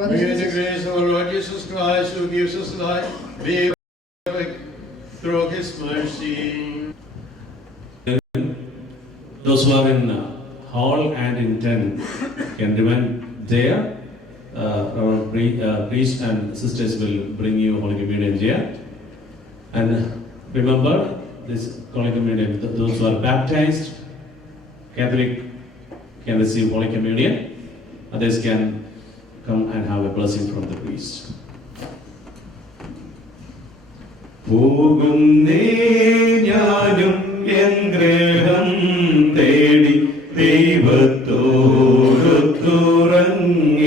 May the grace of our Lord Jesus Christ, who gives us life, be through His mercy. Those who are in hall and in tent can remain there. Our priest and sisters will bring you Holy Communion here. And remember, this Holy Communion, those who are baptized, Catholic can receive Holy Communion. Others can come and have a blessing from the priest. പോകുന്നേ ഞാനും N ഗൃഹം തേടി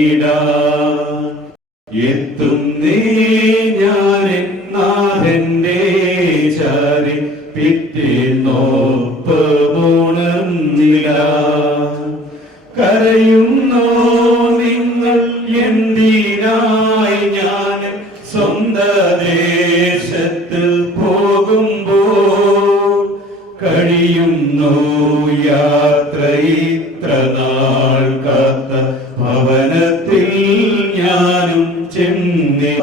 ദൈവത്തോടൊത്തുറങ്ങിടാൻ എത്തുന്നേ ഞാൻ നാഥന്റെ ചാരി പിറ്റേന്നൊപ്പമുണർന്നില്ല കരയുന്നോ നിങ്ങൾ എന്തിനായി ഞാൻ സ്വന്ത ദേശത്ത് പോകുമ്പോൾ കഴിയുന്നു യാത്ര ഇത്ര നാൾ കാത്ത ഭവനത്തിൽ ഞാനും ചെന്നേ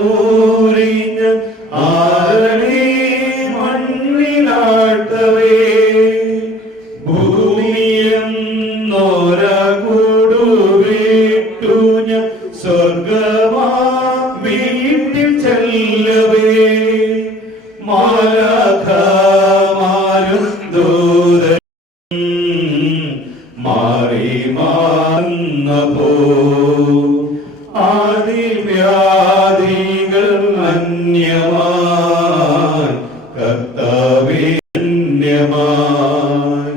വസ്ത്രമൂരിഞ്ഞ് ആരണി മണ്ണിലാട്ടവേ ഭൂമിയെന്നോര കൂടുവിട്ടു ഞാൻ സ്വർഗമാ വീട്ടിൽ ചെല്ലവേ മാലാഖമാരും ദൂതൻ മാറി മാറുന്നപോ ആദിവ്യാധികൾ അന്യമായി കർത്താവേ അന്യമായി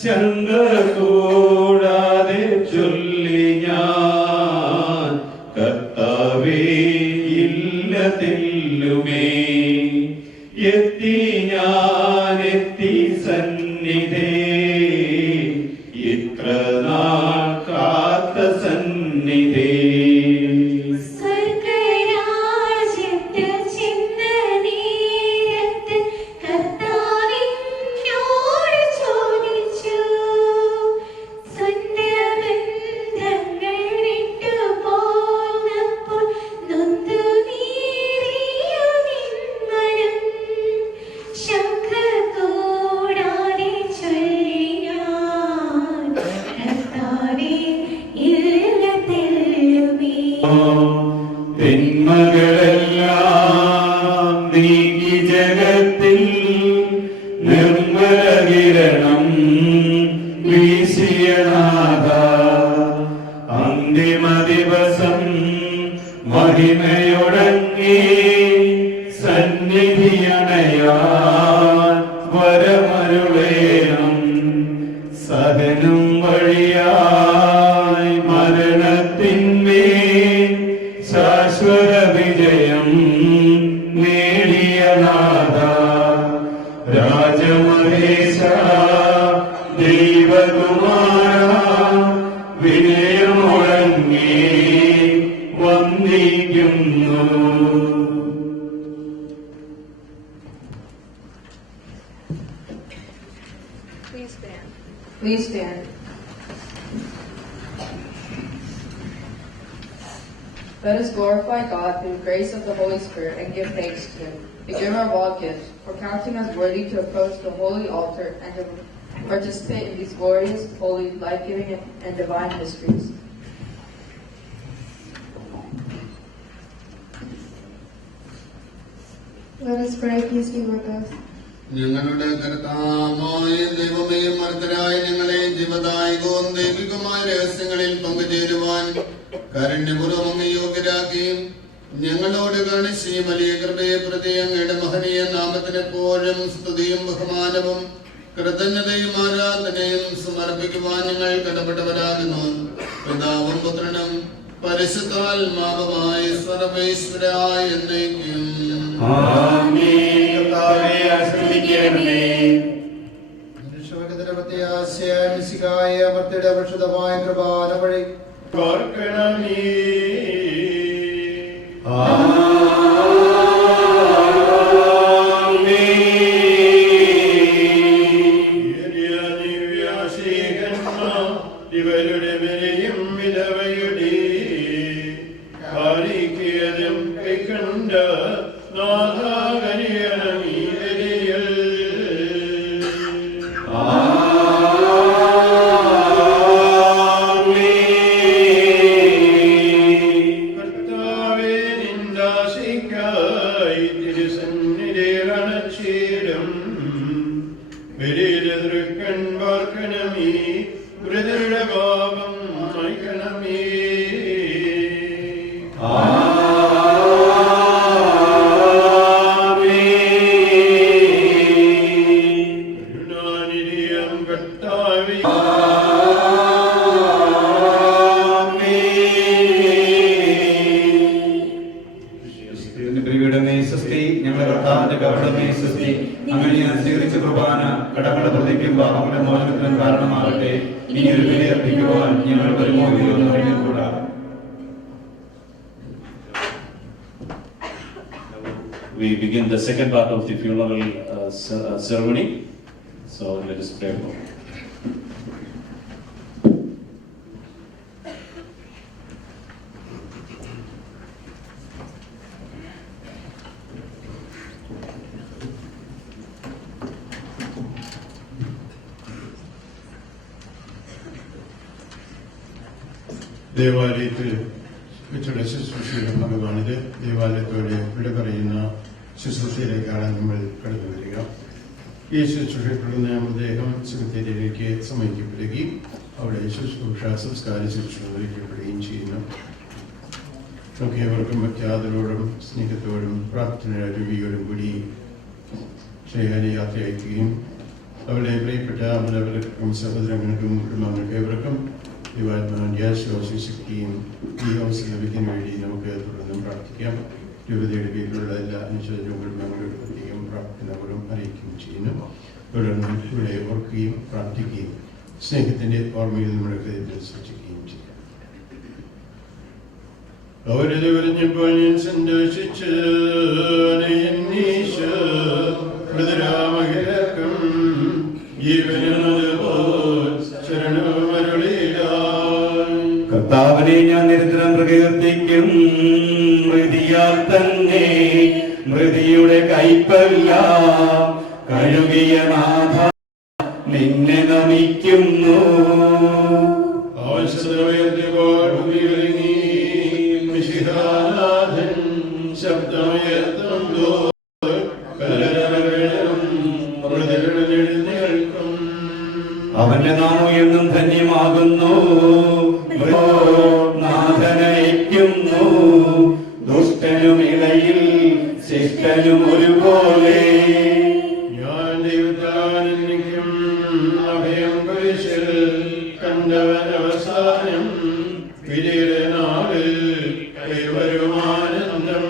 ശങ്ക കൂടാതെ ചൊല്ലി ഞാൻ കർത്താവേ ഇല്ല തെല്ലുമേ എത്തി ഞാനെത്തി സന്നിധേ ഇത്ര നാൾ കാത്ത സന്നിധേ തിന്മകളെല്ലാം നീക്കി ജഗത്തിൽ നിർമ്മലകിരണം വീശിയ നാഥ അന്തിമ ദിവസം മഹിമയൊടങ്ങി സന്നിധിയണയാൻ വരമരുളേണം സഹനം വഴിയായി മരണത്തിന്മേൽ ശാശ്വത വിജയം നേടിയ നാഥ രാജമഹേശ ദൈവകുമാര വിനയമൊഴങ്ങി വന്ദിക്കുന്നു. Please stand. Let us glorify God through the grace of the Holy Spirit and give thanks to Him, the giver of all gifts, for counting us worthy to approach the holy altar and to participate in these glorious, holy, life-giving, and divine mysteries. Let us pray. Please be with us. ഞങ്ങളുടെ കർത്താവായ ദൈവമേ, മർത്തരായ ഞങ്ങളെ ജീവദായകവും ദൈവികമായ രഹസ്യങ്ങളിൽ പങ്കുചേരുവാൻ കാരുണ്യപൂർവ്വം യോഗ്യരാക്കുകയും ഞങ്ങളോട് കാണിച്ച വലിയ കൃപയെ പ്രതി അങ്ങയുടെ മഹനീയ നാമത്തിന് എപ്പോഴും സ്തുതിയും ബഹുമാനവും കൃതജ്ഞതയും ആരാധനയും സമർപ്പിക്കുവാൻ ഞങ്ങൾ കടപ്പെട്ടവരാകുന്നു. പിതാവും പുത്രനും പരിശുദ്ധാത്മാവുമായ സർവേശ്വരായ എന്നേക്കും പരിശുദ്ധമായ കൃപാന വഴി ഇവരുടെ വിലയും വിധവയുടെ കാലിക്കതും കൈക്കണ്ട നാഥാകരിയണമീരയിൽ കർത്താവേ, നിന്ദാശിക്കായി തിരുസന്നിധിയിലണച്ചേരും വിലയിലെതിർക്കൺ പാർക്കണമേ, വൃതരുടെ പാപം മായ്ക്കണമേ. കരുണാനിധിയും കർത്താവേ, ഞങ്ങളുടെ കർത്താവിന്റെ കരുണമേ സ്വസ്തി. അങ്ങനെ ഞാൻ സ്വീകരിച്ച കുർബാന കടങ്ങളുടെ പ്രതിക്കും പാപങ്ങളുടെ മോചനത്തിനും കാരണമാകട്ടെ. ഇനി ഒരു ബലി അർപ്പിക്കുവാൻ ഞങ്ങൾ പരിമോഹിതമെന്ന് അറിഞ്ഞുകൂടാ. We begin the second part of the funeral ceremony. So let us pray for. ദേവാലയത്തിൽ വെച്ചുള്ള ശുശ്രൂഷയുടെ ഭാഗമാണിത്. ദേവാലയത്തോടെ വിട പറയുന്ന ശുശ്രൂഷയിലേക്കാണ് നമ്മൾ കടന്നു വരിക. ഈ ശുശ്രൂഷപ്പെടുന്ന മൃതദേഹം സെമിത്തേരിയിലേക്ക് സമയിക്കപ്പെടുകയും അവിടെ ശുശ്രൂഷ സംസ്കാര ശുശ്രൂഷ നിർവഹിക്കപ്പെടുകയും ചെയ്യുന്നു. നമുക്ക് ഏവർക്കും ഭക്തിയാദരോടും സ്നേഹത്തോടും പ്രാർത്ഥന രൂപിയോടും കൂടി ചെയ്യാനെ യാത്ര അയക്കുകയും അവിടെ പ്രിയപ്പെട്ട എല്ലാവർക്കും സഹോദരങ്ങൾക്കും കുടുംബങ്ങൾക്ക് ഏവർക്കും ദൈവാത്മാവിന്റെ ആശ്വാസിക്കുകയും ഈ അവസരം ലഭിക്കാൻ വേണ്ടി നമുക്ക് തുടർന്നും പ്രാർത്ഥിക്കാം. രൂപതയുടെ പേരിലുള്ള എല്ലാ അനുശോചനവും കുടുംബങ്ങളുടെ പ്രത്യേകം പ്രാർത്ഥനകളും അറിയിക്കുകയും ചെയ്യുന്നു. തുടർന്ന് ഇവിടെ ഓർക്കുകയും പ്രാർത്ഥിക്കുകയും സ്നേഹത്തിന്റെ ഓർമ്മയിൽ നമ്മുടെ ഹൃദയത്തിൽ സൂക്ഷിക്കുകയും ചെയ്യാം. അവരത് പറഞ്ഞപ്പോൾ ഞാൻ സന്തോഷിച്ച് ഹൃദരാമകിരക്കും ജീവനതുപോൽ കർത്താവിനെ ഞാൻ നിരന്തരം പ്രകീർത്തിക്കും. മൃതിയാൽ തന്നെ മൃതിയുടെ കൈപ്പല്ല കഴുകിയ നാഥ നിന്നെ നമിക്കുന്നു. അവന്റെ നാമം എന്നും ധന്യമാകുന്നു. നാഥനയിക്കുന്നു ദുഷ്ടനും ഇടയിൽ ശിഷ്ടനും ഒരുപോലെ. ഞാൻ ദൈവത്താനിക്കും അഭയം കുരിശിൽ കണ്ടവനവസാനം വിധിയുടെ നാളിൽ കൈവരുമാനന്ദം.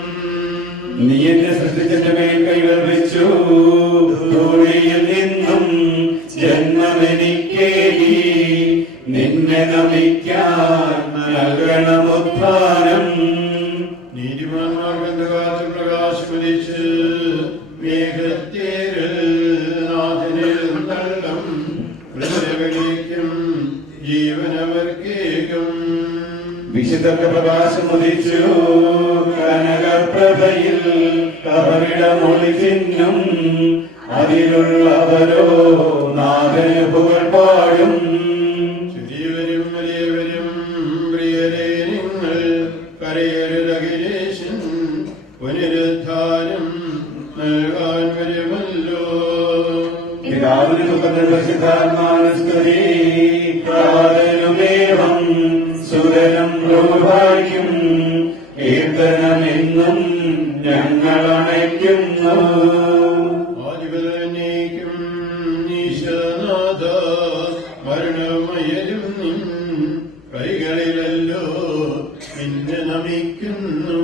നീ എന്നെ സൃഷ്ടിച്ചെന്റെ മേൽ കൈകൾ വെച്ചു. ധൂളിയിൽ നിന്നും ജന്മമെനിക്കേകി. നിന്നെ നമിക്കാൻ നൽകണമുദ്ധാനം. നീതിമാന്മാർക്കെന്ത് കാത്തു പ്രകാശമതിച്ച് മേഘത്തേരിൽ നാഥനിൽ തള്ളം ഹൃദയകളിലേക്കും ജീവനവർക്കേകം. വിശുദ്ധ സ്വർഗപ്രകാശം ഉദിച്ചു കനകപ്രഭയിൽ കവറിടമൊളി ചിഹ്നം അതിലുള്ളവരോ നാഥന് പുകഴ്പാടും. ചെറിയവരും വലിയവരും പ്രിയരെ നിങ്ങൾ കരയരുതഖിലേശൻ പുനരുദ്ധാരം നൽകാൻ വരുമല്ലോ. പിതാവിന് സുഖദർശിതാത്മാനുസ്തുതി പ്രാതനുമേവം സുതരം പ്രഭാക്കും കീർത്തനമെന്നും ഞങ്ങൾ അണയ്ക്കുന്നു. ആദിപതനേക്കും ഈശനാഥ മരണമയരും നിൻ കൈകളിലല്ലോ നിന്നെ നമിക്കുന്നു.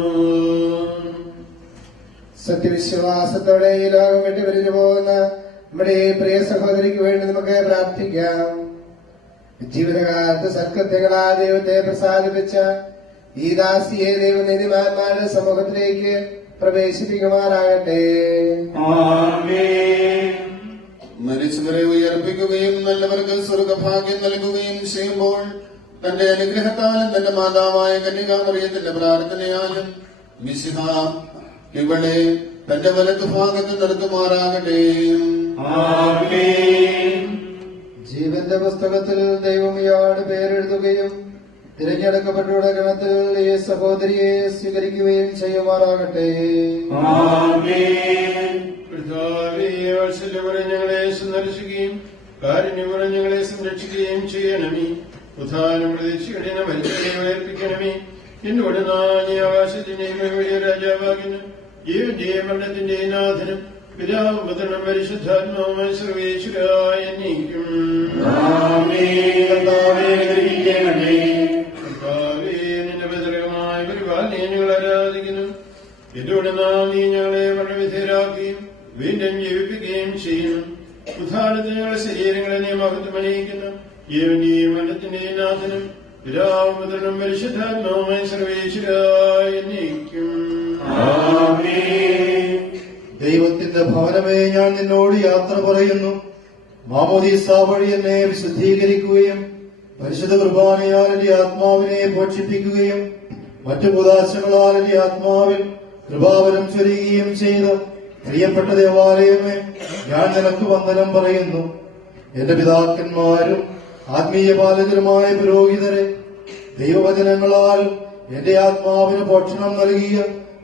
സത്യവിശ്വാസത്തോടെ ഈ ലോകം വിട്ടു പിരിഞ്ഞു പോകുന്ന നമ്മുടെ ഈ പ്രിയ സഹോദരിക്ക് വേണ്ടി നമുക്ക് പ്രാർത്ഥിക്കാം. ജീവിതകാലത്ത് സൽകൃത്യങ്ങളാ ദൈവത്തെ പ്രസാദിപ്പിച്ച ഈ ദാസിയെ ദൈവനീതിമാന്മാരുടെ സമൂഹത്തിലേക്ക് പ്രവേശിപ്പിക്കുമാറാകട്ടെ. മരിച്ചവരെ ഉയർപ്പിക്കുകയും നല്ലവർക്ക് സ്വർഗഭാഗ്യം നൽകുകയും ചെയ്യുമ്പോൾ തന്റെ അനുഗ്രഹത്താലും തന്റെ മാതാവായ കന്യകാമറിയത്തിന്റെ പ്രാർത്ഥനയാലും മിശിഹ ഇവളെ തന്റെ വലത്തുഭാഗത്ത് നിർത്തുമാറാകട്ടെ. ജീവന്റെ പുസ്തകത്തിൽ ദൈവം ഇയാളുടെ പേരെഴുതുകയും തിരഞ്ഞെടുക്കപ്പെട്ടവരുടെ ഗണത്തിൽ ഈ സഹോദരിയെ സ്വീകരിക്കുകയും ചെയ്യുമാറാകട്ടെ. കർത്താവേ, വാത്സല്യപരം ഞങ്ങളെ സന്ദർശിക്കുകയും കാരുണ്യപരം ഞങ്ങളെ സംരക്ഷിക്കുകയും ചെയ്യണമേ. ഉദ്ധാനം പ്രതീക്ഷയുടെ മരിച്ചവരെ ഉയർപ്പിക്കണമേ. എന്നോട് നാഞ്ഞ ആകാശത്തിന്റെയും വലിയ രാജാവാകുന്നു ജീവന്റെയും മരണത്തിന്റെയും നാഥനും പിതാവും പുത്രനും പരിശുദ്ധാത്മാവുമായ സർവേശ്വരായ എന്നേക്കും. കർത്താവേ, നിന്റെ ബദലകമായ പരിപാലനയെ ഞങ്ങൾ ആരാധിക്കുന്നു. എന്നോട് നാം നീ ഞങ്ങളെ മരണവിധേയരാക്കുകയും വീണ്ടും ജീവിപ്പിക്കുകയും ചെയ്യുന്നു. ഉദ്ധാനത്തിന് ഞങ്ങളുടെ ശരീരങ്ങളെ നീ മഹത്വമണിയിക്കുന്നു. ജീവന്റെയും മരണത്തിന്റെയും നാഥനും പിതാവും പുത്രനും പരിശുദ്ധാത്മാവുമായ സർവേശ്വരായ എന്നേക്കും. ദൈവത്തിന്റെ ഭവനമേ, ഞാൻ നിന്നോട് യാത്ര പറയുന്നു. മാമോദീസ വഴി എന്നെ വിശുദ്ധീകരിക്കുകയും പരിശുദ്ധ കുർബാനയാൽ എന്റെ ആത്മാവിനെ പോഷിപ്പിക്കുകയും മറ്റു ഉദാശങ്ങളാൽ എന്റെ ആത്മാവിൽ കൃപാവരം ചൊരിയുകയും ചെയ്ത പ്രിയപ്പെട്ട ദേവാലയമേ, ഞാൻ നിനക്ക് വന്ദനം പറയുന്നു. എന്റെ പിതാക്കന്മാരും ആത്മീയ പാലകരുമായ പുരോഹിതരെ, ദൈവവചനങ്ങളാൽ എന്റെ ആത്മാവിന് ഭക്ഷണം നൽകിയ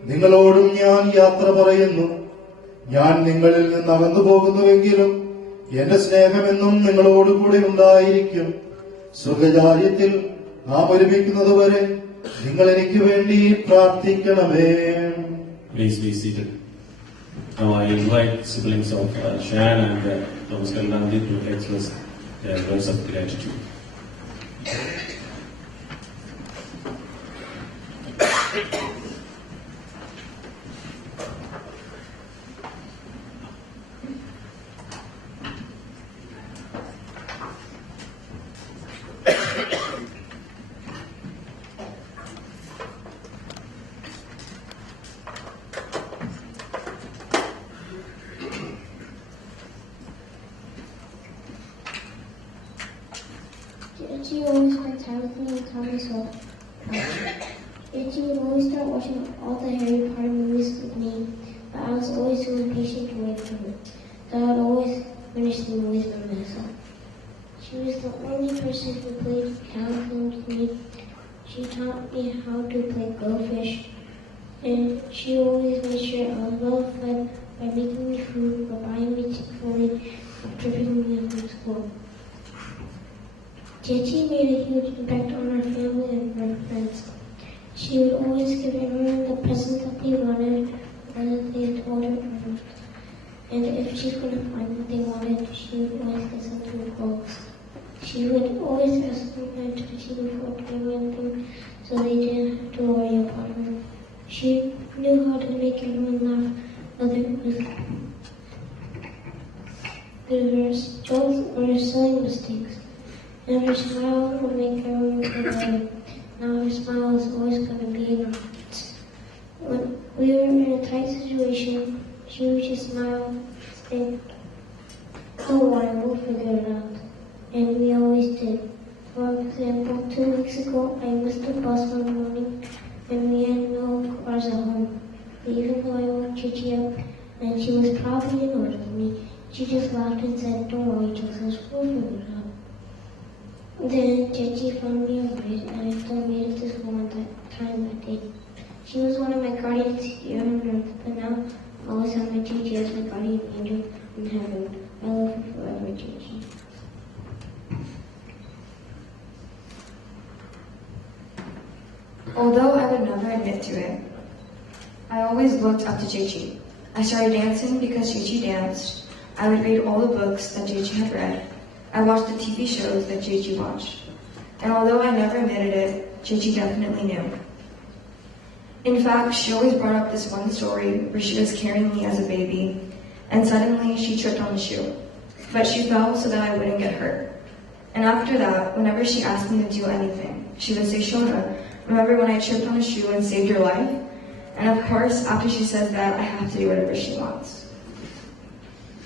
നിങ്ങളോടും ഞാൻ യാത്ര പറയുന്നു. ഞാൻ നിങ്ങളിൽ നിന്ന് അകന്നു പോകുന്നുവെങ്കിലും എന്റെ സ്നേഹമെന്നും നിങ്ങളോടുകൂടി ഉണ്ടായിരിക്കും. സ്വർഗരാജ്യത്തിൽ നാം ഒരുമിക്കുന്നതുവരെ നിങ്ങൾ എനിക്ക് വേണ്ടി പ്രാർത്ഥിക്കണമേ. Please be seated. Now I invite siblings of Shan and Thomas Kalnandi to express their words of gratitude. Richie always spent time with me and taught me so much. Richie would always start watching all the Harry Potter movies with me, but I was always too impatient to wait for him, so I would always finish the movies by myself. She was the only person who played California with me. She taught me how to play goldfish, and she always made sure I was well fed by making me food or buying me Chick-fil-A after picking me up from school. Chichi made a huge impact on our family and our friends. She would always give everyone the present that they wanted, whether they told her or not. And if she couldn't find what they wanted, she would always get something close. She would always ask them to Chichi before giving them, so they didn't have to worry about her. She knew how to make everyone laugh, whether it was her jokes or her silly mistakes. And her smile would make everyone feel better. Now her smile is always going to be in our hearts. When we were in a tight situation, she would just smile and say, "Don't worry, we'll figure it out." And we always did. For example, 2 weeks ago, I missed the bus one morning and we had no cars at home. But even though I woke Gigi up and she was probably annoyed with me, she just laughed and said, "Don't worry, Joseph, there's food for you now." Then Gigi found me a ride and I still made it to school on time that day. She was one of my guardians here on earth, but now I always have my Gigi as my guardian angel in heaven. I love her forever, Gigi. Although I would never admit to it, I always looked up to Gigi. I started dancing because Gigi danced. I would read all the books that Gigi had read. I watched the TV shows that Gigi watched. And although I never admitted it, Gigi definitely knew. In fact, she always brought up this one story where she was carrying me as a baby, and suddenly she tripped on the shoe. But she fell so that I wouldn't get hurt. And after that, whenever she asked me to do anything, she would say, "Shona, remember when I tripped on a shoe and saved your life?" And of course, after she says that, I have to do whatever she wants.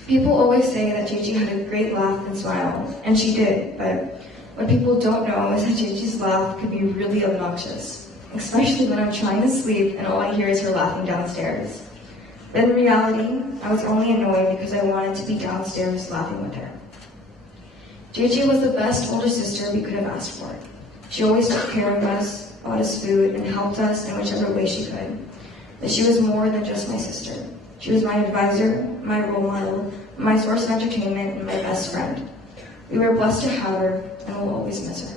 People always say that Gigi had a great laugh and smile, and she did, but what people don't know is that Gigi's laugh could be really obnoxious, especially when I'm trying to sleep and all I hear is her laughing downstairs. But in reality, I was only annoyed because I wanted to be downstairs laughing with her. Gigi was the best older sister we could have asked for. She always took care of us, bought us food, and helped us in whichever way she could. But she was more than just my sister. She was my advisor, my role model, my source of entertainment, and my best friend. We were blessed to have her, and we'll always miss her.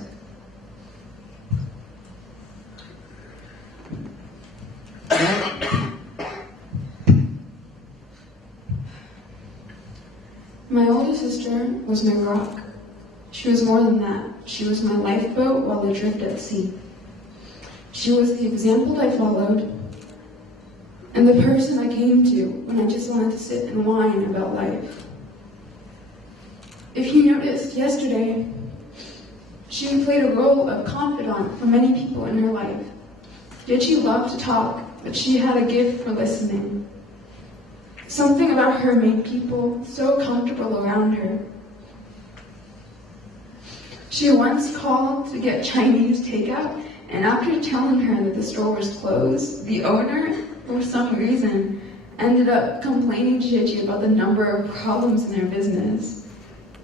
My older sister was my rock. She was more than that. She was my lifeboat while adrift at sea. She was the example I followed, and the person I came to when I just wanted to sit and whine about life. If you noticed yesterday, she played a role of confidant for many people in her life. Yet she loved to talk, but she had a gift for listening. Something about her made people so comfortable around her. She once called to get Chinese takeout, and after telling her that the store was closed, the owner, for some reason, ended up complaining to Gigi about the number of problems in their business.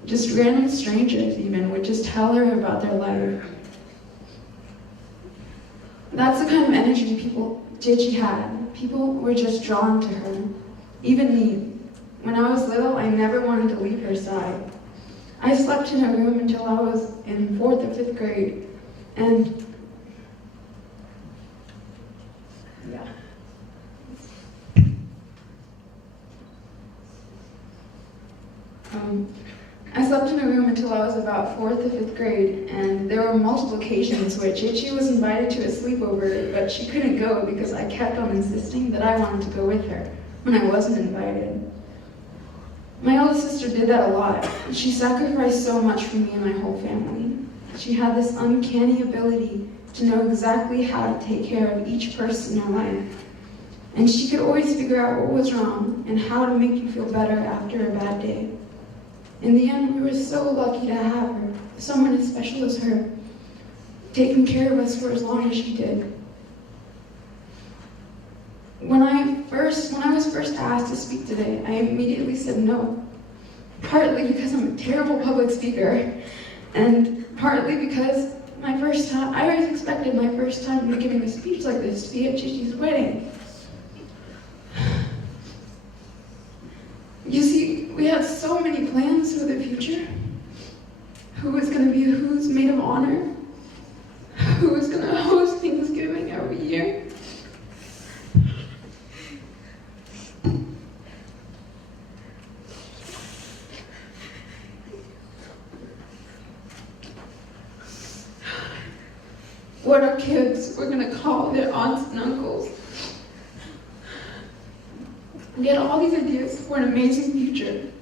Just random strangers even would just tell her about their life. That's the kind of energy Gigi had. People were just drawn to her. Even me. When I was little, I never wanted to leave her side. I slept in her room until I was in 4th or 5th grade. And yeah. I slept in a room until I was about 4th or 5th grade, and there were multiple occasions where Gigi was invited to a sleepover, but she couldn't go because I kept on insisting that I wanted to go with her when I wasn't invited. My older sister did that a lot. She sacrificed so much for me and my whole family. She had this uncanny ability to know exactly how to take care of each person in her life. And she could always figure out what was wrong and how to make you feel better after a bad day. In the end, we were so lucky to have her, someone as special as her, taking care of us for as long as she did. When I was first asked to speak today, I immediately said no. Partly because I'm a terrible public speaker, and partly because I always expected my first time giving a speech like this to be at Gigi's wedding. You see, we had so many plans for the future. Who was going to be whose maid of honor? Who was going to host Thanksgiving every year? What our kids were going to call their aunts and uncles. We had all these ideas for an amazing future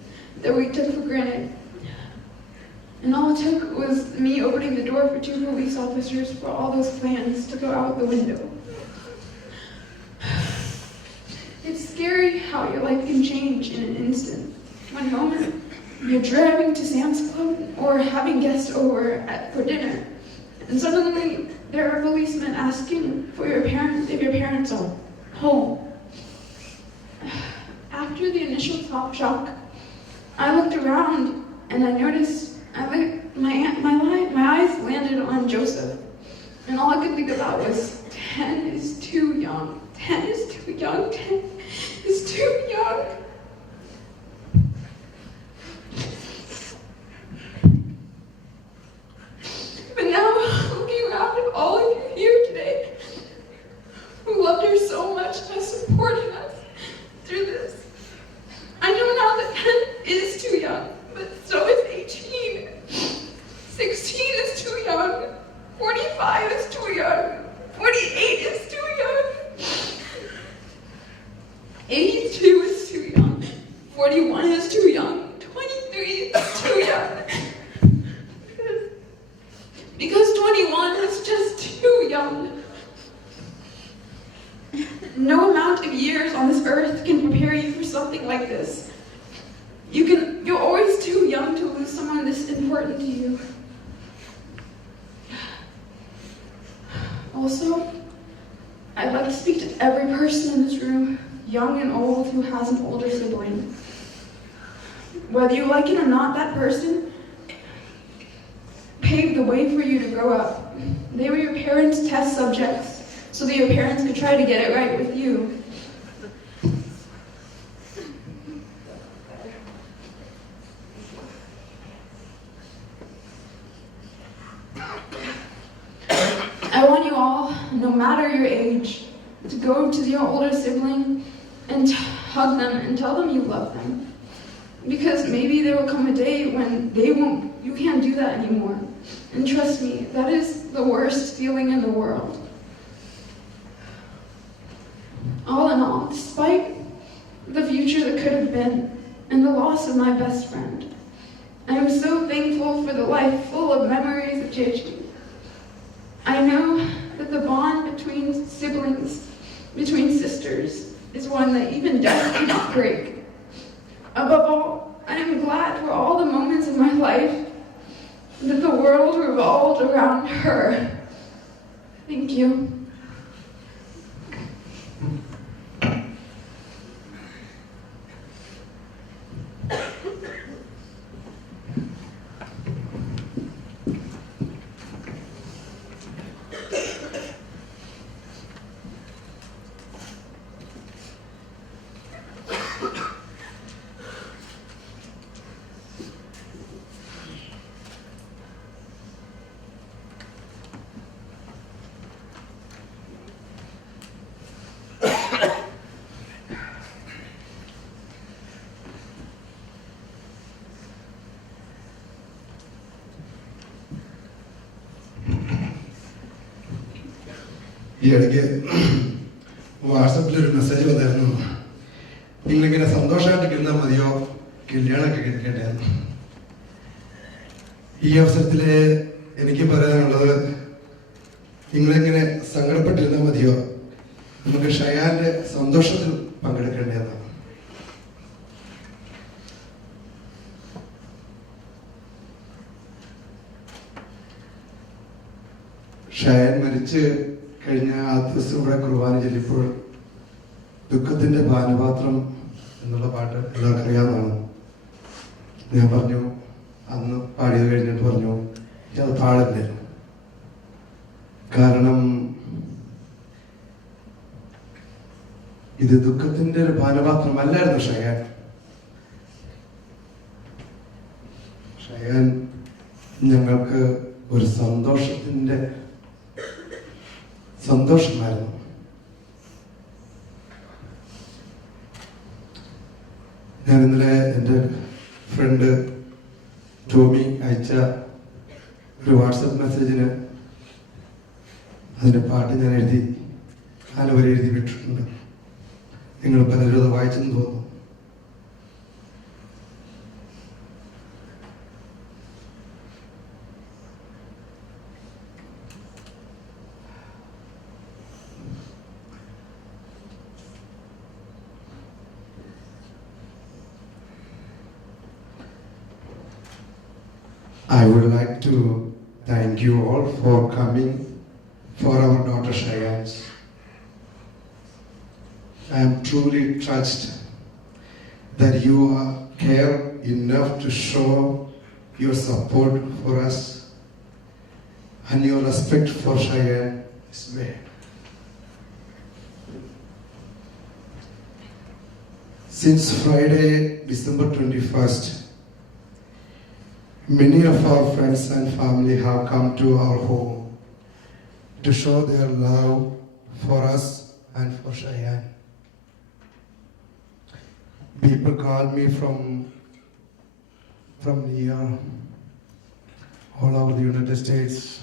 that we took for granted. And all it took was me opening the door for 2 police officers for all those plans to go out the window. It's scary how your life can change in an instant. One moment, you're driving to Sam's Club or having guests over for dinner, and suddenly there are policemen asking for your parents if your parents are home. After the initial shock, I looked around and I noticed my eyes landed on Joseph, and all I could think about was 10 is too young. 10 is too young. 10 is too young. But now, looking around at all of you here today, who loved her so much and are supporting us through this, I know now that 10 is too young, but so is 18. 16 is too young. 45 is too young. 48 is too young. 82 is too young. 41 is too young. 23 is too young. Because 21 is just too young. No amount of years on this earth can prepare you for something like this. You're always too young to lose someone this important to you. Also, I'd like to speak to every person in this room, young and old, who has an older sibling. Whether you like it or not, that person paved the way for you to grow up. They were your parents' test subjects, so that your parents could try to get it right with you. I want you all, no matter your age, to go to your older sibling and hug them and tell them you love them. Because maybe there will come a day when you can't do that anymore. And trust me, that is the worst feeling in the world. All in all, despite the future that could have been and the loss of my best friend, I am so thankful for the life full of memories of JJ. I know that the bond between siblings, between sisters, is one that even death cannot break. Above all, I am glad for all the moments of my life that the world revolved around her. Thank you. ഈ ഇടയ്ക്ക് വാട്സപ്പിലൊരു message വന്നായിരുന്നു, നിങ്ങളിങ്ങനെ സന്തോഷമായിട്ട് ഇരുന്നാൽ മതിയോ, കല്യാണമൊക്കെ കഴിക്കട്ടെ. ഈ അവസരത്തിൽ എനിക്ക് പറയാനുള്ളത്, നിങ്ങളിങ്ങനെ സങ്കടപ്പെട്ടിരുന്നാൽ മതിയോ, നമുക്ക് ഷയാന്റെ സന്തോഷത്തിൽ പങ്കെടുക്കേണ്ടതാണ്. ഷയാൻ മരിച്ച് കഴിഞ്ഞ ആ ദിവസം ഇവിടെ കുർബാന ചൊല്ലിയപ്പോൾ ദുഃഖത്തിന്റെ പാനപാത്രം എന്നുള്ള പാട്ട് എല്ലാവർക്കും അറിയാവുന്നതാണ്. ഞാൻ പറഞ്ഞു, അന്ന് പാടിയത് കഴിഞ്ഞിട്ട് പറഞ്ഞു, അത് പാടല്ലേ, കാരണം ഇത് ദുഃഖത്തിന്റെ ഒരു പാനപാത്രമല്ലായിരുന്നു ഷയാൻ. ഷയാൻ ഞങ്ങൾക്ക് ഒരു സന്തോഷമായിരുന്നു. ഞാൻ ഇന്നലെ എൻ്റെ ഫ്രണ്ട് ടോമി അയച്ച ഒരു വാട്സപ്പ് മെസ്സേജിന് അതിൻ്റെ പാട്ട് ഞാൻ എഴുതി വിട്ടിട്ടുണ്ട്. നിങ്ങൾ പലരും അത് വായിച്ചെന്ന് തോന്നുന്നു. I would like to thank you all for coming for our daughter Cheyenne's. I am truly touched that you care enough to show your support for us and your respect for Cheyenne is way. Since Friday, December 21st, many of our friends and family have come to our home to show their love for us and for Cheyenne. People call me from near, all over the United States,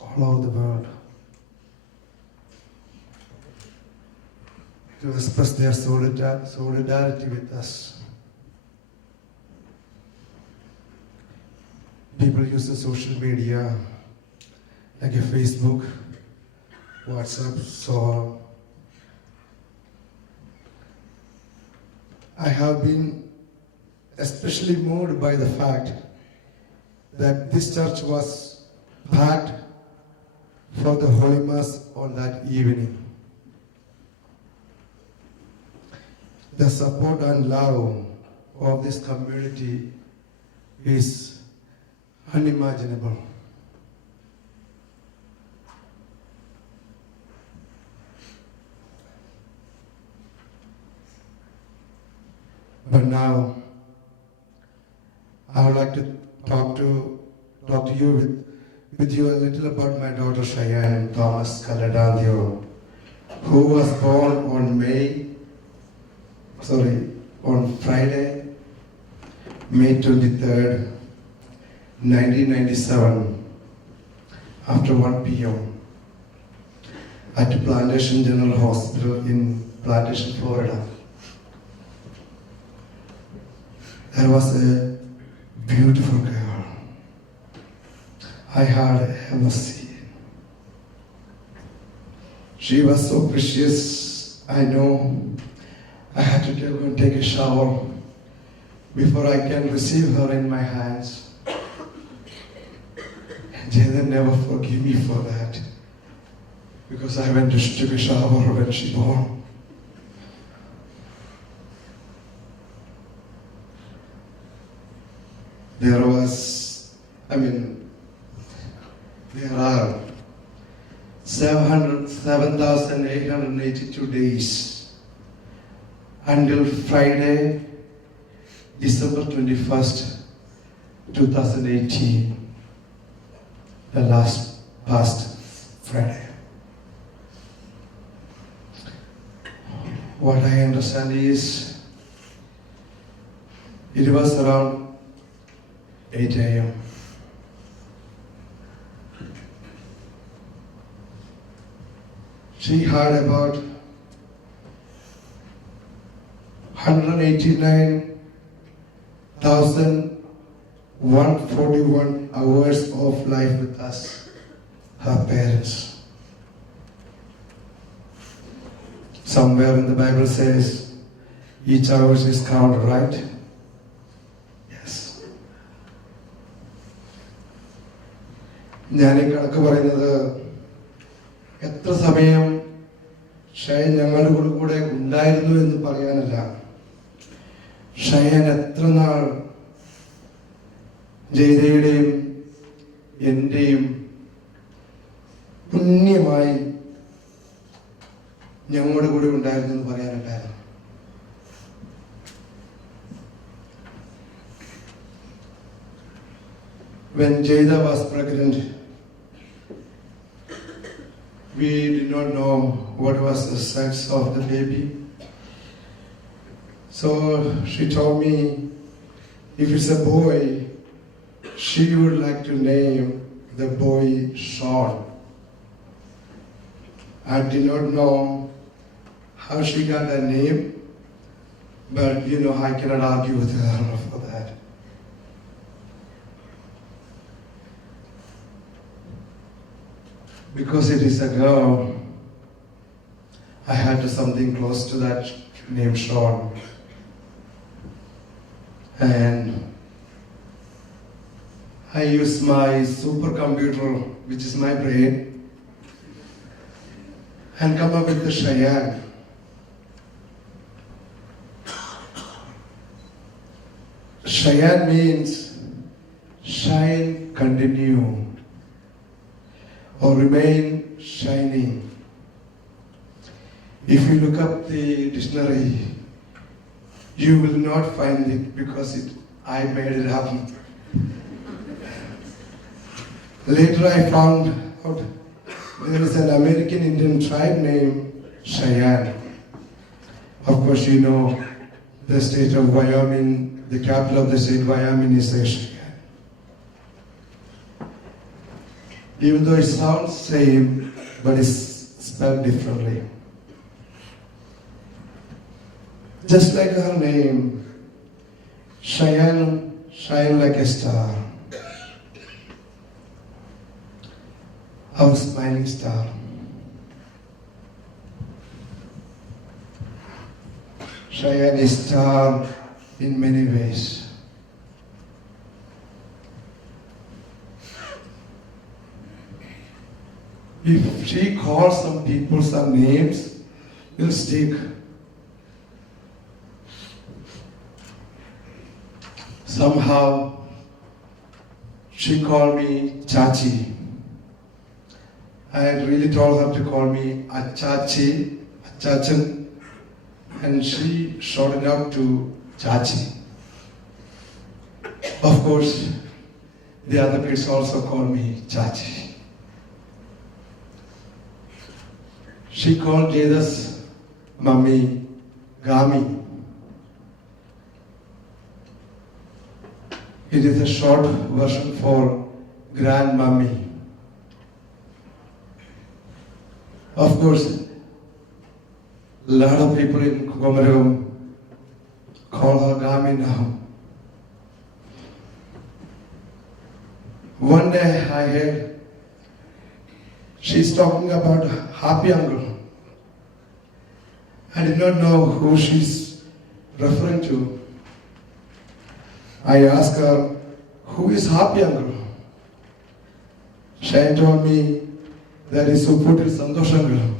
all over the world, to express their solidarity with us. People use the social media like a Facebook, WhatsApp, so I have been especially moved by the fact that this church was packed for the Holy Mass on that evening. The support and love of this community is unimaginable. But now, I would like to talk to you with you a little about my daughter Cheyenne Thomas Caladandio, who was born on Friday, May 23rd, 1997, after 1 p.m. at Plantation General Hospital in Plantation, Florida. There was a beautiful girl I had ever seen. She was so precious, I know. I had to go and take a shower before I can receive her in my hands. Jayden never forgive me for that, because I went to take a shower when she born. There are 7,882 days until Friday, December 21st, 2018, the past Friday. What I understand is, it was around 8 a.m. She had about 189,141 hours of life with us, her parents. Somewhere in the Bible says, each hour is counted, right? Yes. ഞാൻ ഈ കണക്ക് പറയുന്നത് എത്ര സമയം ഷയൻ ഞങ്ങളുടെ കൂടെ ഉണ്ടായിരുന്നു എന്ന് പറയാനല്ല, ഷയൻ എത്ര നാൾ ജയതയുടെയും എന്റെയും പുണ്യമായി ഞങ്ങളുടെ കൂടെ ഉണ്ടായിരുന്നു എന്ന് പറയാനുണ്ടായിരുന്നു. When Jayda was pregnant, we did not know what was the sex of the baby. So she told me if it's a boy, she would like to name the boy Sean. I did not know how she got that name, but I cannot argue with her for that. Because it is a girl, I had something close to that name Sean. And I use my supercomputer, which is my brain, and come up with the Cheyenne. Cheyenne means shine, continue, or remain shining. If you look up the dictionary, you will not find it because I made it up. Later I found out there is an American Indian tribe named Cheyenne. Of course, you know the state of Wyoming, the capital of the state Wyoming is Cheyenne. Even though it sounds same, but it's spelled differently. Just like her name, Cheyenne, shine like a star. Our smiling star. Cheyenne is star in many ways. If she calls some people some names, will stick. Somehow, she called me Chachi. I had really told her to call me Achachi, Achachan, and she shortened out to Chachi. Of course, the other kids also call me Chachi. She called Jesus Mummy Gami. It is a short version for grandmummy. Of course, a lot of people in Komaram call her Gami now. One day I heard she's talking about Happy Uncle. I did not know who she's referring to. I asked her, who is Happy Uncle? She told me that is Upputil Sandosh Uncle.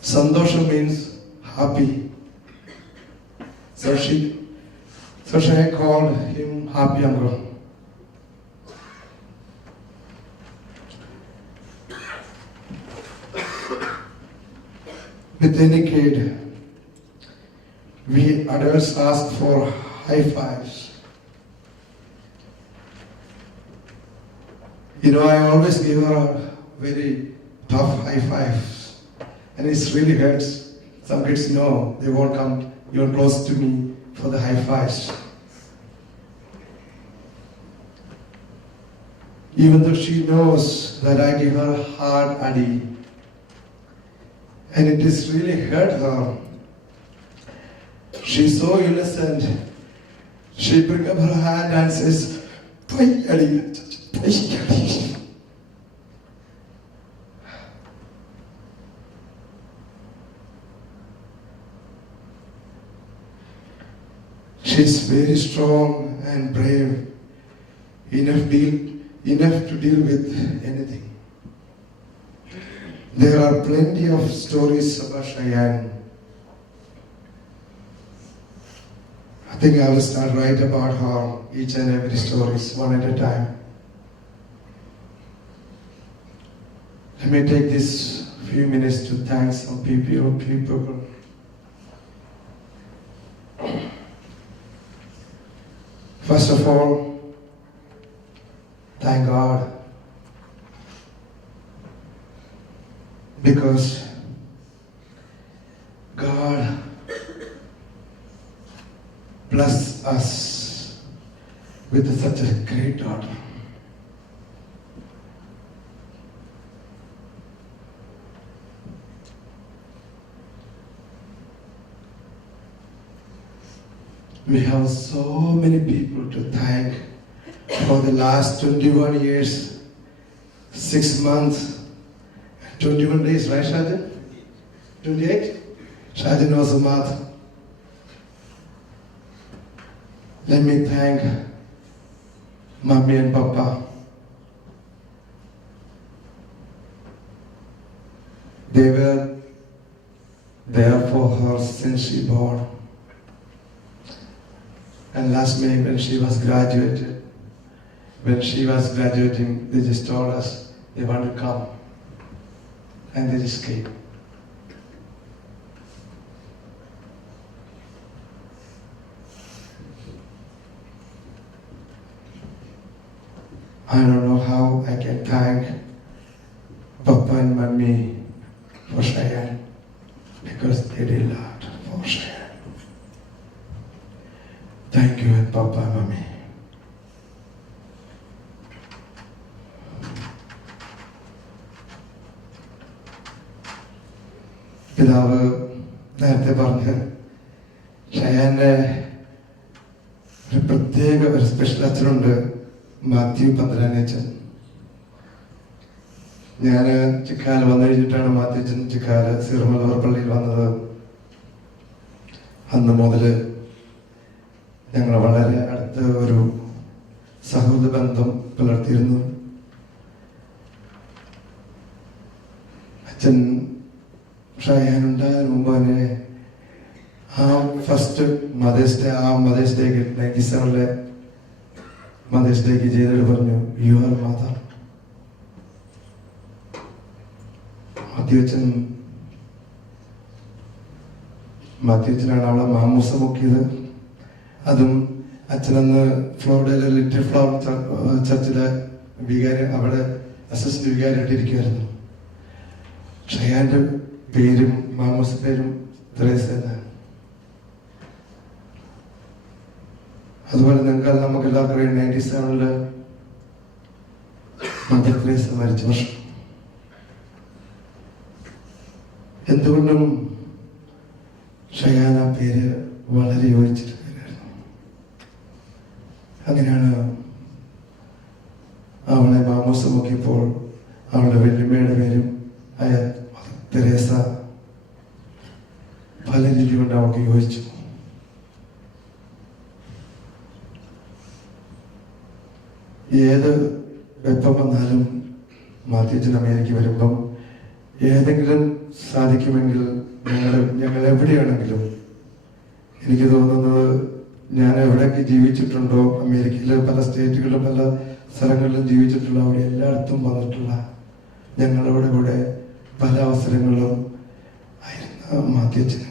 Sandosha means happy. So she called him Happy Uncle. With any kid, we adults ask for high fives. You know, I always give her very tough high fives, and it really hurts. Some kids know they won't come even close to me for the high fives. Even though she knows that I give her hard addy, and it is really hurt her. She's so innocent. She brings up her hand and says, "Pay addy, pay addy." She's very strong and brave, enough to deal with anything. There are plenty of stories about Cheyenne. I think I will start write about her, each and every stories, one at a time. Let me take this few minutes to thank some people. First of all, thank God. Because God bless us with such a great daughter. We have so many people to thank for the last 21 years, 6 months, 21 days, right, Shajan? 28? Shajan knows the math. Let me thank Mommy and Papa. They were there for her since she born. And last May when she was graduating, they just told us they want to come. And they just came. I don't know how I can thank Papa and Mommy for Cheyenne, because they did a lot for Cheyenne. Thank you, and Papa and Mommy. പിതാവ് നേരത്തെ പറഞ്ഞ് ഷയാന്റെ ഒരു പ്രത്യേക ഒരു special അച്ഛനുണ്ട്, മാത്യു പന്തലാനച്ചൻ. ഞാൻ ചിക്കാല് വന്നു കഴിഞ്ഞിട്ടാണ് മാത്യു അച്ഛൻ ചിക്കാല് സിറുമലവർ പള്ളിയിൽ വന്നത്. അന്ന് മുതൽ ഞങ്ങൾ വളരെ അടുത്ത ഒരു സൗഹൃദ ബന്ധം പുലർത്തിയിരുന്നു. അച്ഛൻ ഷയാനുണ്ടായതിനു മുമ്പ് തന്നെ ആ ഫസ്റ്റ് മദേഴ്സ് ഡേക്ക് 97 മദേഴ്സ് ഡേക്ക് ചെയ്തിട്ട് പറഞ്ഞു, യു ആർ മദർ. മാത്യുവച്ചനാണ് അവളെ മാമൂസ മുക്കിയത്. അതും അച്ഛനന്ന് ഫ്ലോറിഡയിലെ ലിറ്റിൽ ഫ്ലവർ ചർച്ചിലെ വികാരി, അവിടെ അസിസ്റ്റന്റ് വികാരിയായിട്ടിരിക്കുമായിരുന്നു. ഷയാന്റെ പേരും മാമൂസ പേരും തെരേസ. അതുപോലെ നമുക്ക് എല്ലാവർക്കും അറിയാം 97 മദർ തെരേസ മരിച്ച വർഷം. എന്തുകൊണ്ടും ഷയാൻ ആ പേര് വളരെ യോജിച്ചിട്ട് പേരായിരുന്നു. അങ്ങനെയാണ് അവളെ മാമൂസ നോക്കിയപ്പോൾ അവളുടെ വല്യമ്മയുടെ പേരും തെരേസ പല രീതി കൊണ്ട് അവൾക്ക് യോജിച്ചു. ഏത് വെപ്പം വന്നാലും മാത്യുവച്ചൻ അമേരിക്ക വരുമ്പം ഏതെങ്കിലും സാധിക്കുമെങ്കിൽ ഞങ്ങൾ എവിടെയാണെങ്കിലും, എനിക്ക് തോന്നുന്നത് ഞാൻ എവിടെയൊക്കെ ജീവിച്ചിട്ടുണ്ടോ, അമേരിക്കയിലെ പല സ്റ്റേറ്റുകളിലും പല സ്ഥലങ്ങളിലും ജീവിച്ചിട്ടുള്ള അവിടെ എല്ലായിടത്തും വന്നിട്ടുള്ള ഞങ്ങളുടെ കൂടെ പല അവസരങ്ങളിലും ആയിരുന്ന മാത്യുവച്ചൻ.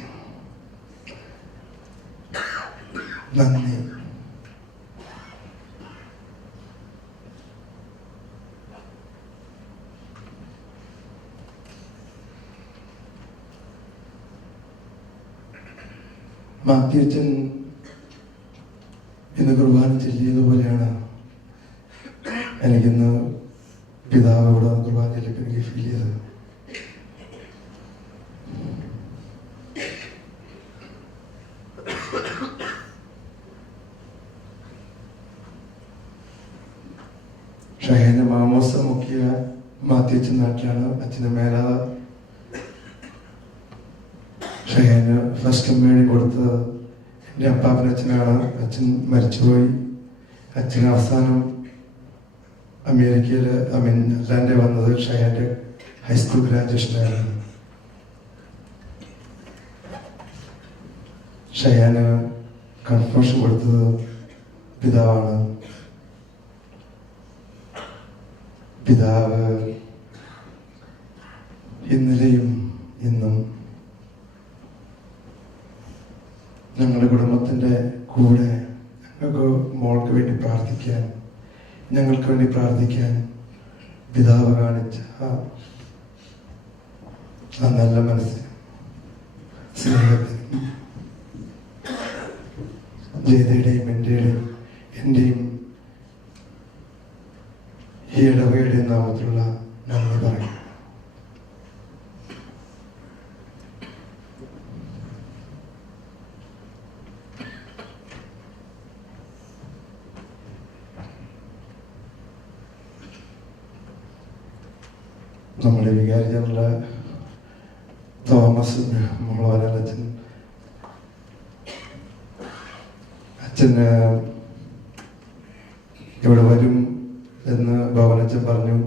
നന്ദി. മാത്യുവച്ചൻ ഇന്ന് കുർബാന ചൊല്ലിയതുപോലെയാണ് എനിക്കിന്ന് പിതാവോട് കുർബാന ചൊല്ലിയപ്പോൾ എനിക്ക് ഫീൽ ചെയ്തത്. ഷഹേന്റെ മാമോസ മുക്കിയ മാത്യുവച്ചൻ നാട്ടിലാണ്. അച്ഛന് മേലാതെ ഷഹേന് ഫസ്റ്റ് കമ്മ്യൂണിയൻ കൊടുത്തത് എൻ്റെ അപ്പാപ്പനച്ഛനാണ്. അച്ഛൻ മരിച്ചുപോയി. അച്ഛൻ അവസാനം അമേരിക്കയിൽ അറ്റ്ലാന്റയിൽ വന്നത് ഷഹേന്റെ ഹൈസ്കൂൾ ഗ്രാജുവേഷനായിരുന്നു. ഷഹേന് കൺഫർമേഷൻ കൊടുത്തത് പിതാവാണ്. പിതാവ് ഇന്നലെയും ഇന്നും ഞങ്ങളുടെ കുടുംബത്തിൻ്റെ കൂടെ ഞങ്ങൾക്ക് മോൾക്ക് വേണ്ടി പ്രാർത്ഥിക്കാൻ, ഞങ്ങൾക്ക് വേണ്ടി പ്രാർത്ഥിക്കാൻ പിതാവ് കാണിച്ച ആ നല്ല മനസ്സിന്, സ്നേഹത്തിനും ജയതയുടെയും എൻ്റെയും ഈ ഇടവകയുടെയും നാമത്തിലുള്ള നന്ദി പറയും. നമ്മുടെ വികാരി ജനറൽ തോമസ് മോളവനച്ഛൻ അച്ഛന് ഇവിടെ വരും എന്ന് ഭവനച്ഛൻ പറഞ്ഞു.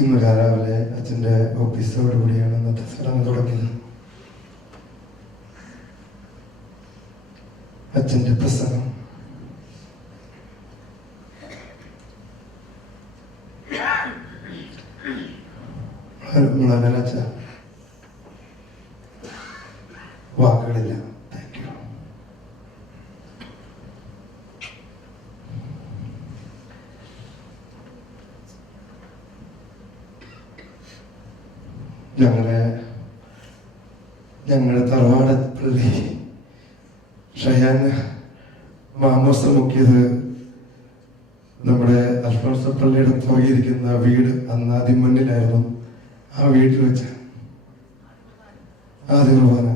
ഇന്ന് രാവിലെ അച്ഛൻ്റെ ഓഫീസോടുകൂടിയാണ് ഇന്നത്തെ ചടങ്ങ് തുടങ്ങിയത്. അച്ഛൻ്റെ പ്രസംഗം അച്ഛ വാക്കുകളില്ല. Thank you. ഞങ്ങളുടെ തറവാട് പള്ളി ഷയാൻ മാമോസ മുക്കിയത് നമ്മുടെ അൽഫോൺസ പള്ളിയുടെ തുകയിരിക്കുന്ന വീട് അന്ന് ആദ്യം മുന്നിലായിരുന്നു. ആ വീട്ടിൽ വെച്ച് ആദ്യ കുർബാന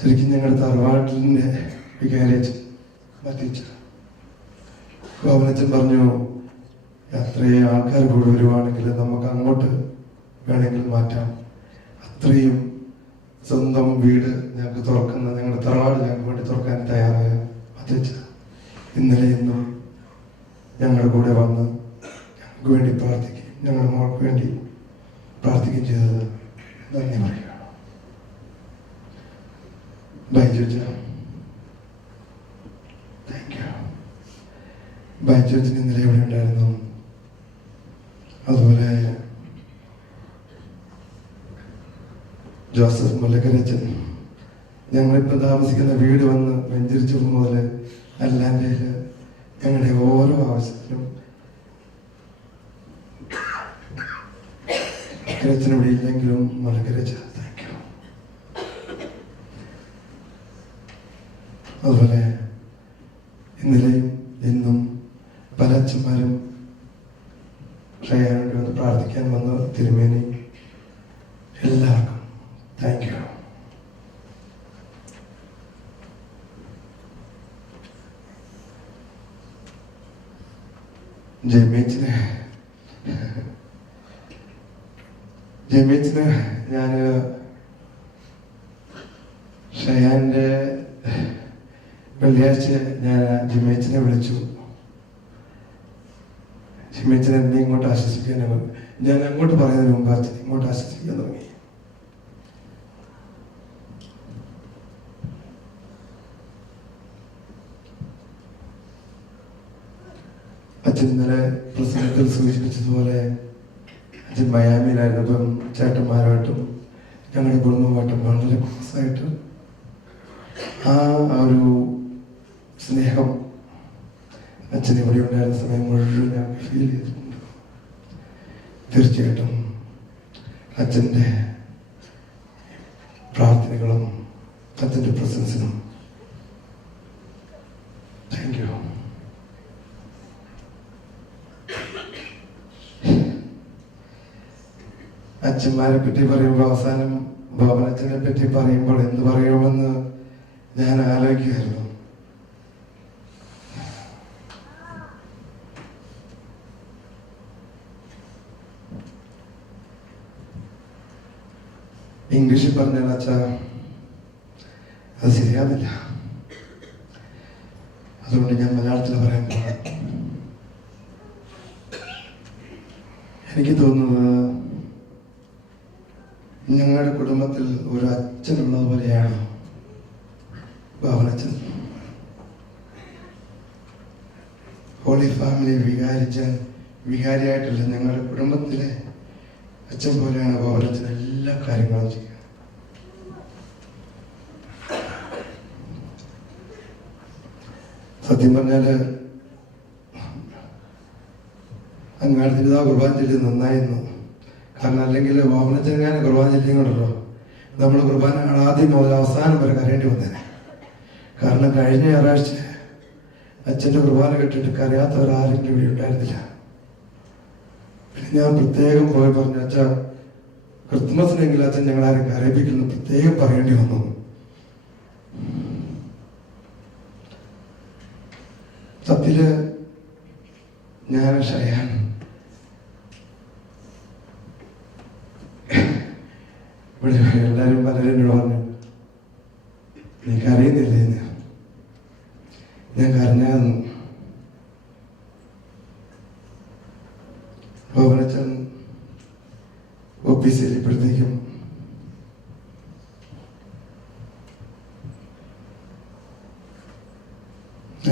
ശരിക്കും ഞങ്ങളുടെ തറവാട്ടിൻ്റെ വികാരിച്ച് മാറ്റിച്ച ഗോപനച്ചൻ പറഞ്ഞു, അത്രയും ആൾക്കാർ കൂടി വരുവാണെങ്കിൽ നമുക്ക് അങ്ങോട്ട് വേണമെങ്കിൽ മാറ്റാം. അത്രയും സ്വന്തം വീട് ഞങ്ങൾക്ക് തുറക്കുന്ന, ഞങ്ങളുടെ തറവാട് ഞങ്ങൾക്ക് വേണ്ടി തുറക്കാൻ തയ്യാറായ മാറ്റിച്ച ഇന്നലെ ഇന്നും ഞങ്ങളുടെ കൂടെ വന്ന് ഞങ്ങൾക്ക് വേണ്ടി പ്രാർത്ഥിക്കും, ഞങ്ങളുടെ മോൾക്ക് വേണ്ടി പ്രാർത്ഥിക്കുകയും ചെയ്തത് നന്ദി പറയുകയാണ്. ബൈജോച്ച താങ്ക് യു. ബൈജോച്ചിന് ഇന്നലെ ഇവിടെ ഉണ്ടായിരുന്നു. അതുപോലെ ജോസഫ് മുല്ലക്കരച്ചൻ ഞങ്ങളിപ്പോൾ താമസിക്കുന്ന വീട് വന്ന് വെഞ്ചരിച്ചു മുതൽ അല്ലാൻ്റെ ഞങ്ങളുടെ ഓരോ ആവശ്യത്തിലും കരച്ചൻ ഇവിടെ ഇല്ലെങ്കിലും മുല്ലക്കരച്ച താങ്ക് യു. അതുപോലെ ഇന്നലെയും ഇന്നും പല അച്ഛന്മാരും ഷയാനോട് വന്ന് പ്രാർത്ഥിക്കാൻ വന്ന തിരുമേനി എല്ലാവർക്കും താങ്ക് യു. ജയമേച്ചിന് ഞാൻ ഷയാന്റെ വെള്ളിയാഴ്ച ഞാൻ ജിമേച്ചിനെ വിളിച്ചു. ജിമേച്ചിനെ എന്നെ ഇങ്ങോട്ട് ആശ്വസിക്കാൻ ഞാൻ അങ്ങോട്ട് പറയുന്നതിന് മുമ്പ് അച്ഛൻ ഇങ്ങോട്ട് ആശ്വസിക്കാൻ തുടങ്ങി. അച്ഛൻ ഇന്നലെ പ്രസംഗത്തിൽ സൂചിപ്പിച്ചതുപോലെ അച്ഛൻ മയാമിയിലായിരുന്നപ്പം ചേട്ടന്മാരുമായിട്ടും ഞങ്ങളുടെ കുടുംബമായിട്ടും വളരെ ക്ലോസായിട്ട് ആ ഒരു സ്നേഹം അച്ഛൻ ഇവിടെ ഉണ്ടായിരുന്ന സമയം മുഴുവൻ ഞാൻ ഫീൽ ചെയ്തിട്ടുണ്ട്. തീർച്ചയായിട്ടും അച്ഛൻ്റെ പ്രാർത്ഥനകളും അച്ഛൻ്റെ പ്രസൻസിനും താങ്ക് യു. അച്ഛന്മാരെ പറ്റി പറയുമ്പോൾ അവസാനം ഭവനച്ഛനെ പറ്റി പറയുമ്പോൾ എന്ത് പറയുമെന്ന് ഞാൻ ആലോചിക്കുമായിരുന്നു. ഇംഗ്ലീഷിൽ പറഞ്ഞാൽ അച്ഛാ അത് ശരിയാവില്ല. അതുകൊണ്ട് ഞാൻ മലയാളത്തിൽ പറയാൻ പോകാം. എനിക്ക് തോന്നുന്നത് ഞങ്ങളുടെ കുടുംബത്തിൽ ഒരു അച്ഛനുള്ളത് പോലെയാണ് ഭാവനച്ഛൻ. ഹോളി ഫാമിലി വികാരിയായിട്ടല്ല, ഞങ്ങളുടെ കുടുംബത്തിലെ അച്ഛൻ പോലെയാണ് ഭാവനച്ഛൻ എല്ലാ കാര്യങ്ങളും ചെയ്യുക. സത്യം പറഞ്ഞാല് അങ്ങാടി തിരുതാ കുർബാന ചൊല്ലി നന്നായിരുന്നു. കാരണം അല്ലെങ്കിൽ ഭാവനച്ചെങ്ങനെ കുർബാന ചൊല്ലിയുണ്ടല്ലോ, നമ്മൾ കുർബാന ആദ്യം മുതൽ അവസാനം വരെ കരയേണ്ടി വന്നേനെ. കാരണം കഴിഞ്ഞ ഞായറാഴ്ച അച്ഛൻ്റെ കുർബാന കേട്ടിട്ട് കരയാത്തവരാരെങ്കിലും ഇവിടെ ഉണ്ടായിരുന്നില്ല. പിന്നെ ഞാൻ പ്രത്യേകം പോയി പറഞ്ഞു, അച്ഛാ ക്രിസ്മസിനെങ്കിലും അച്ഛൻ ഞങ്ങളാരും കരയിപ്പിക്കുന്നു പ്രത്യേകം പറയേണ്ടി വന്നു. സത്യത്തില് ഞാൻ ഷയാൻ ഇവിടെ എല്ലാവരും പലരും എന്നോട് പറഞ്ഞു, നീ കരയുന്നില്ലേ? ഞാൻ കരഞ്ഞായിരുന്നു. ഗോപനച്ചൻ ഓഫീസിലിപ്പോഴത്തേക്കും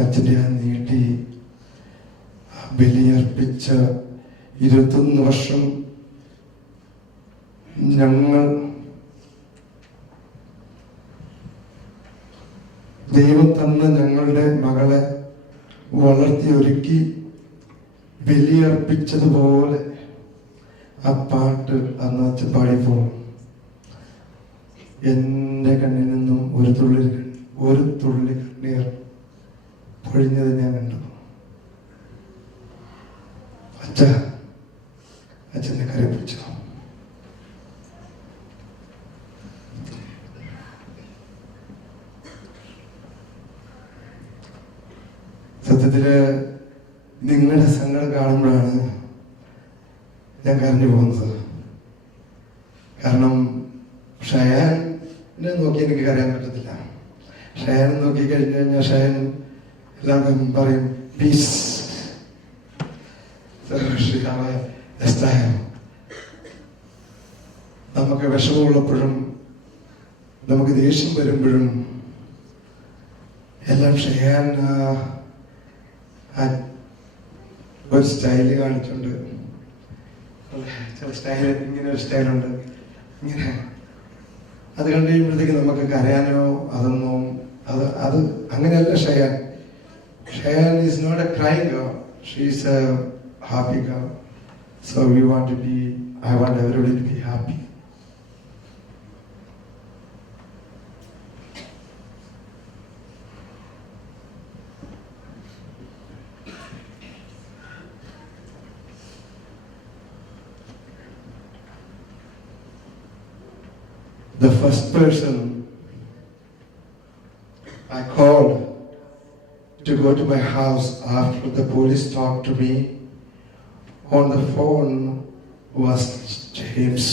അച്ഛൻ്റെ ആ നീട്ടി ബലിയർപ്പിച്ച 21 വർഷം ഞങ്ങൾ ദൈവം തന്ന ഞങ്ങളുടെ മകളെ വളർത്തി ഒരുക്കി ബലിയർപ്പിച്ചതുപോലെ ആ പാട്ട് അന്ന് അച്ഛൻ പാടിയപ്പോൾ എൻ്റെ കണ്ണിൽ നിന്നും ഒരു തുള്ളി കണ്ണീർ പൊഴിഞ്ഞത് ഞാൻ കണ്ടു. അച്ഛനെ കരയിപ്പിച്ചു. സത്യത്തില് നിങ്ങളുടെ സങ്കടം കാണുമ്പോഴാണ് ഞാൻ കരഞ്ഞു പോകുന്നത്. കാരണം ഷയാനെ നോക്കി എനിക്ക് കരയാൻ പറ്റത്തില്ല. ഷയാനെ നോക്കി കഴിഞ്ഞു കഴിഞ്ഞാൽ ഷയൻ എല്ലാവർക്കും പറയും പീസ്. നമുക്ക് വിഷമമുള്ളപ്പോഴും നമുക്ക് ദേഷ്യം വരുമ്പോഴും എല്ലാം ഷയാൻ ഒരു സ്റ്റൈല് കാണിച്ചുണ്ട്. ചില സ്റ്റൈല് ഇങ്ങനെ ഒരു സ്റ്റൈലുണ്ട്, ഇങ്ങനെ അത് കണ്ടു കഴിയുമ്പോഴത്തേക്ക് നമുക്ക് കരയാനോ അതൊന്നും അത് അങ്ങനെയല്ല Shayan. Shayan is not a crying girl, she is a happy girl. So I want everybody to be happy. The first person I called to go to my house after the police talked to me on the phone was James.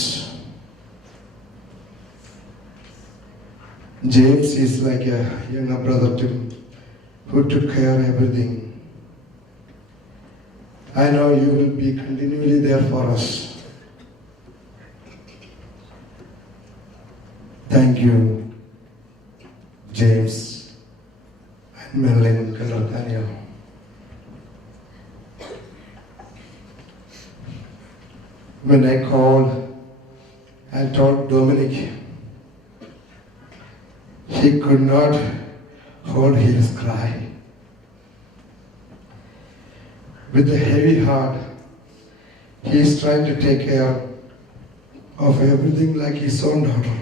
James is like a younger brother to me, who took care of everything. I know you will be continually there for us. Thank you, James and Madeline Daniel. When I called and told Dominic, he could not hold his cry. With a heavy heart, he is trying to take care of everything like his own daughter.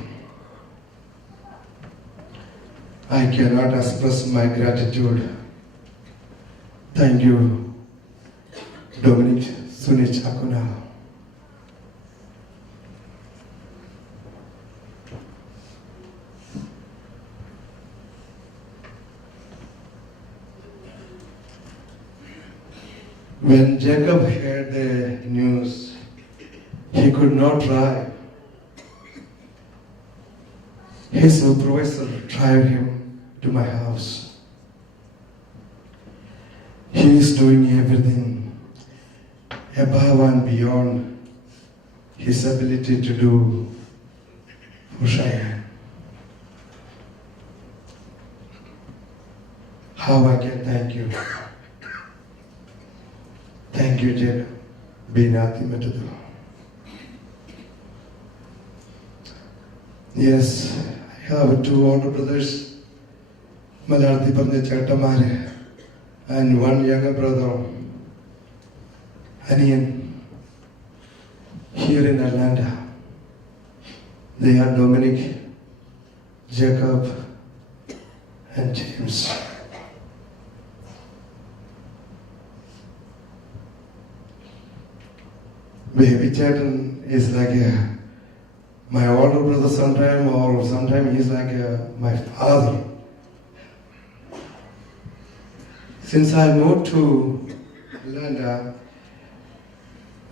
I cannot express my gratitude. Thank you, Dominic Sunich Akuna. When Jacob heard the news, he could not drive. His supervisor drove him to my house. He is doing everything above and beyond his ability to do for Cheyenne. How I can thank you. Thank you, Jacob. Binati Matadu. Yes, I have 2 older brothers, Malarthi Pandya Chatamare, and 1 younger brother, Anian, here in Atlanta. They are Dominic, Jacob, and James. Baby Chatan is like my older brother sometime, or sometime he's like my father. Since I moved to Atlanta,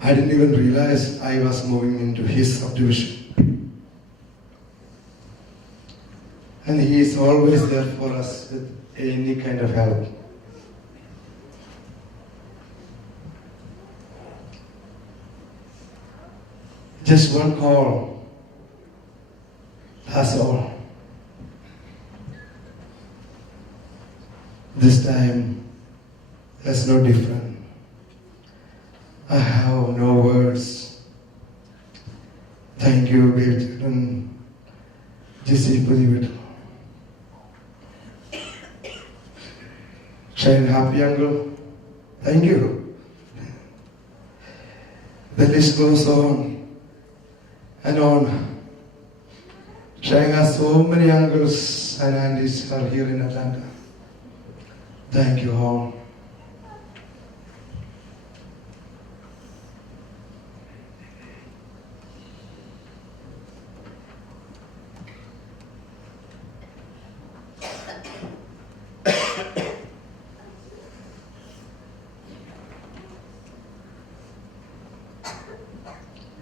I didn't even realize I was moving into his subdivision. and He is always there for us with any kind of help. Just one call, that's all. This time, that's no different. I have no words. Thank you, baby children. Jesse Pudivit. Shine happy uncle. Thank you. The list goes on and on. Shine has so many uncles and aunties are here in Atlanta. Thank you all.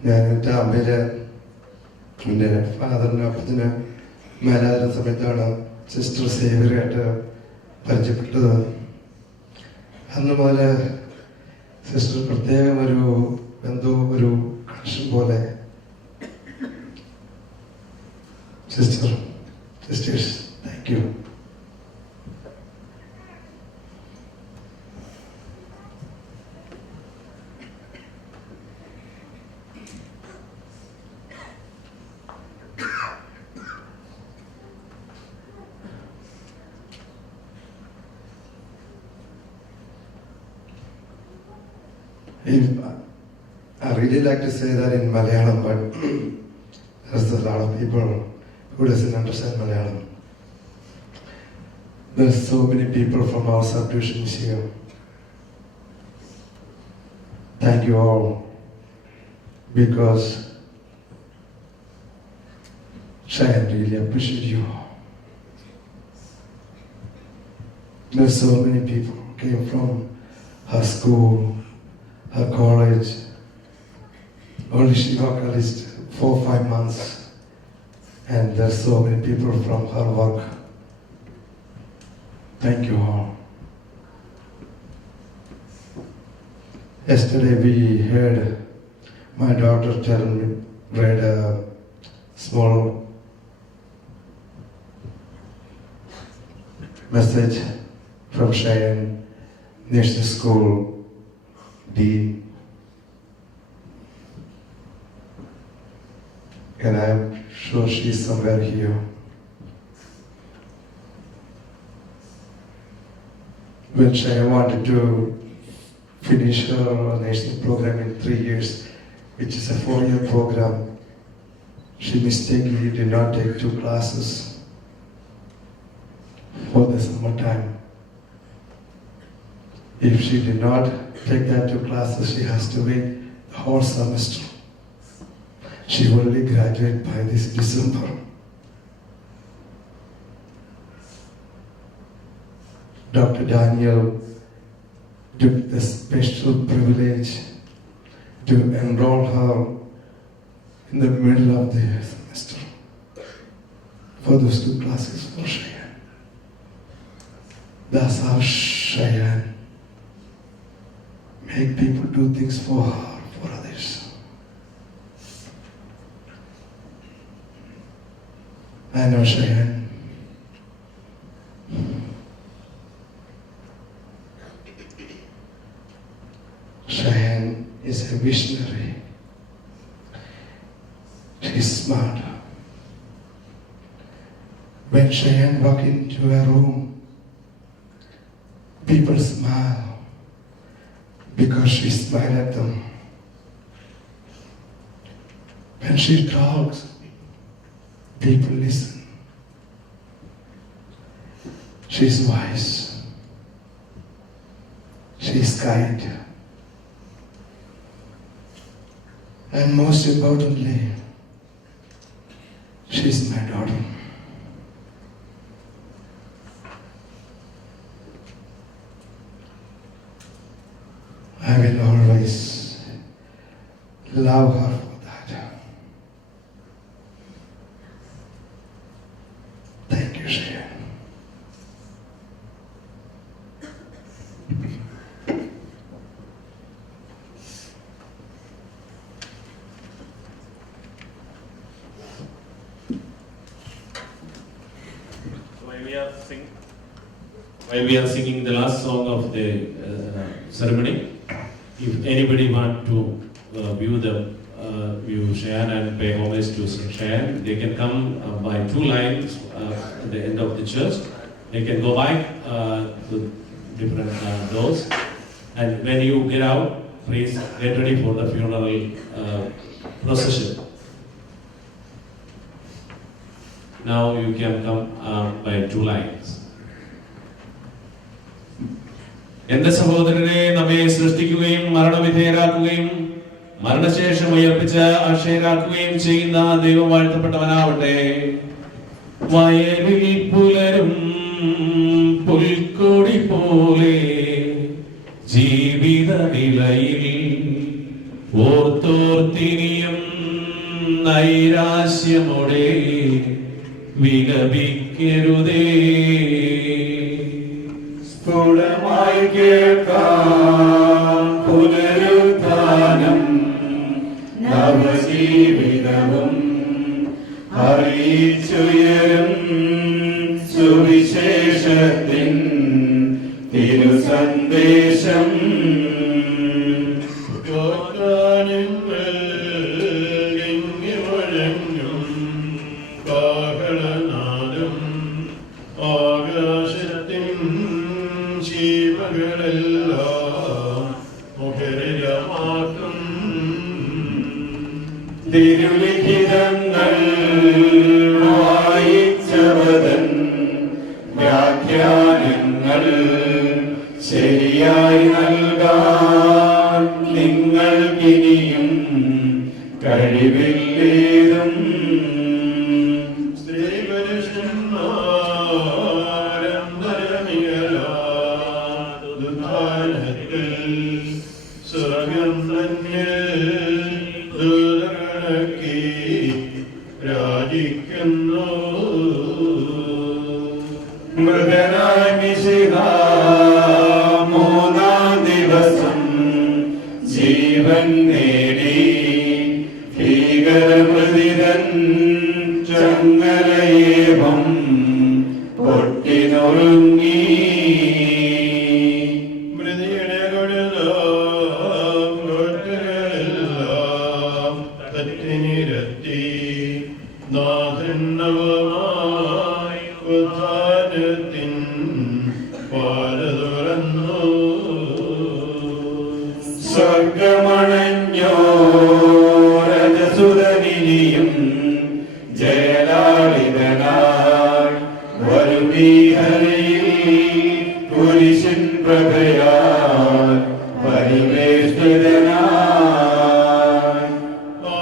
ഞാൻ എൻ്റെ അമ്മയുടെ എൻ്റെ ഫാദറിന് അപ്പത്തിന് മേലായിരുന്ന സമയത്താണ് sister സേവ്യറായിട്ട് പരിചയപ്പെട്ടത്. അന്ന് മുതൽ sister പ്രത്യേകം ഒരു എന്തോ ഒരു കണക്ഷൻ പോലെ. Sisters thank you. I really like to say that in Malayalam, but there's a lot of people who doesn't understand Malayalam. There's so many people from our subdivisions here. Thank you all, because I really appreciate you. There's so many people who came from her school, her college. Only she got at least 4 or 5 months, and there's so many people from her work. Thank you all. Yesterday we heard my daughter read a small message from Cheyenne National School Dean, and I'm sure she's somewhere here. When Cheyenne wanted to finish her national program in 3 years, which is a 4-year program, she mistakenly did not take 2 classes for the summertime. If she did not take that 2 classes, she has to wait the whole semester. She will only graduate by this December. Dr. Daniel took the special privilege to enroll her in the middle of the semester for those 2 classes for Cheyenne. That's how Cheyenne make people do things for her, for others. I know Cheyenne. Cheyenne is a visionary. She's smart. When Cheyenne walks into a room, people smile because she smiles at them. When she talks, people listen. She's wise. She's kind. And most importantly, she's my daughter. I will always love her for that. Thank you. while we are singing the last song of the ceremony, if anybody want to view Cheyenne and pay homage to Cheyenne, they can come by two lines at the end of the church. They can go back to different doors, and when you get out, please get ready for the funeral procession. Now you can come by two lines. എന്റെ സഹോദരനെ നമ്മെ സൃഷ്ടിക്കുകയും മരണവിധേയരാക്കുകയും മരണശേഷം ഉയർപ്പിച്ച് അക്ഷയരാക്കുകയും ചെയ്യുന്ന ദൈവം വാഴ്ത്തപ്പെട്ടവനാവട്ടെ. വയലിൽ പുലരും പുൽക്കൊടി പോലെ ജീവിത നിലയിൽ ഓർത്തോർത്തിനിയും നൈരാശ്യമോടെ വിലപിക്കരുതേ. സ്ഫുടമായി കേൾക്കാം പുനരുത്ഥാനം, നവജീവിതവും അറിയിച്ചുയരും സുവിശേഷത്തിൻ തിരുസന്ദേശം. തിരുലിഖിതങ്ങൾ വായിച്ചവതൻ വ്യാഖ്യാനങ്ങൾ ശരിയായി നൽകാൻ നിങ്ങൾക്കിനിയും കഴിവില്ലേതും. മൃഗനായ മിശിഹ മൂന്നാം ദിവസം ജീവൻ നേടി, ഭീകരമൃതിതൻ ചങ്ങലയേവം പൊട്ടിനൊടുങ്ങി. സ്വർഗമണഞ്ഞോരജസുതനിയും ജയലാളിതനായി വരുമീഹരയിൽ കുരിശിൻ പ്രഭയാൽ പരിവേഷ്ടിതനായി.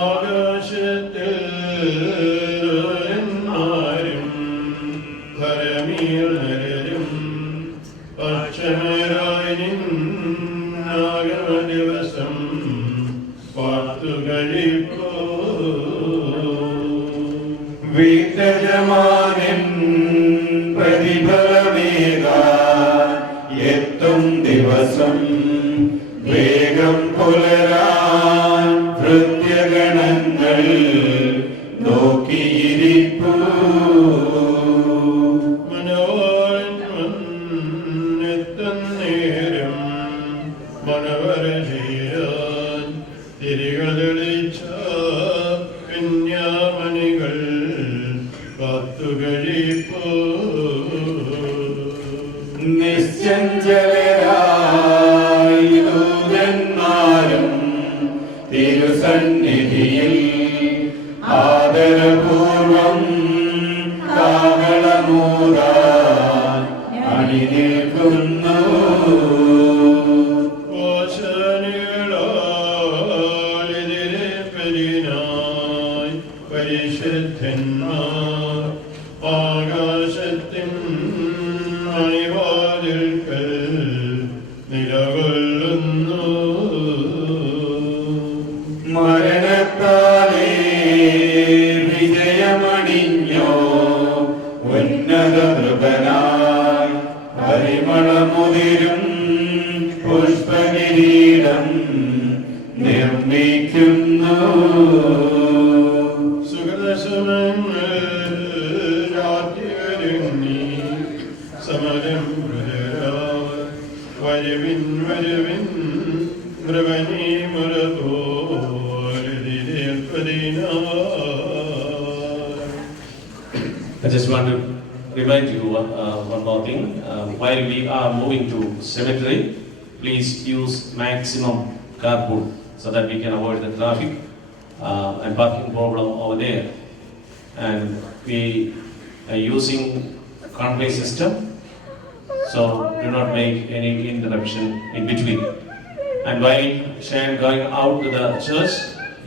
ആകാശത്തിൽ ഭരമീർ നരരും അക്ഷമരായി നിന്നാഗമ ദിവസം പാത്തുകളിപ്പോ. വീതജമാനൻ പ്രതിഫലമേകാൻ എത്തും ദിവസം വേഗം പുലരാൻ ഭൃത്യഗണങ്ങൾ നോക്കിയിരിപ്പൂ. മനോരഞ്ജനെത്തുന്നേരം മനവര ചെയ്യാൻ തിരികളിച്ച കന്യാമണികൾ കാത്തുകഴിപ്പോ. നിശ്ചഞ്ചലരായി ദൂതന്മാരും തിരുസന്നിധിയിൽ ആദരപൂർവം കാഹളമൂതാൻ അണിനിൽക്കുന്നു. ഓശാനികളാലെതിരെ പരിനായി പരിശുദ്ധന്മാർ ആകാശത്തിൻ മണിവാതിൽക്കൽ നിലകൊള്ളുന്നു. മരണത്താലേ വിജയമണിഞ്ഞോ ഉന്നത നൃപനായി പരിമളമുതിരും പുഷ്പകിരീടം നിർമ്മിക്കുന്നു. സുഗതശമങ്ങൾ രാത്രികരുങ്ങി I just want to remind you one more thing. While we are moving to cemetery, please use maximum carpool so that we can avoid the traffic and parking problem over there. And we are using convoy system, so do not make any interruption in between. And while Shane going out to the church,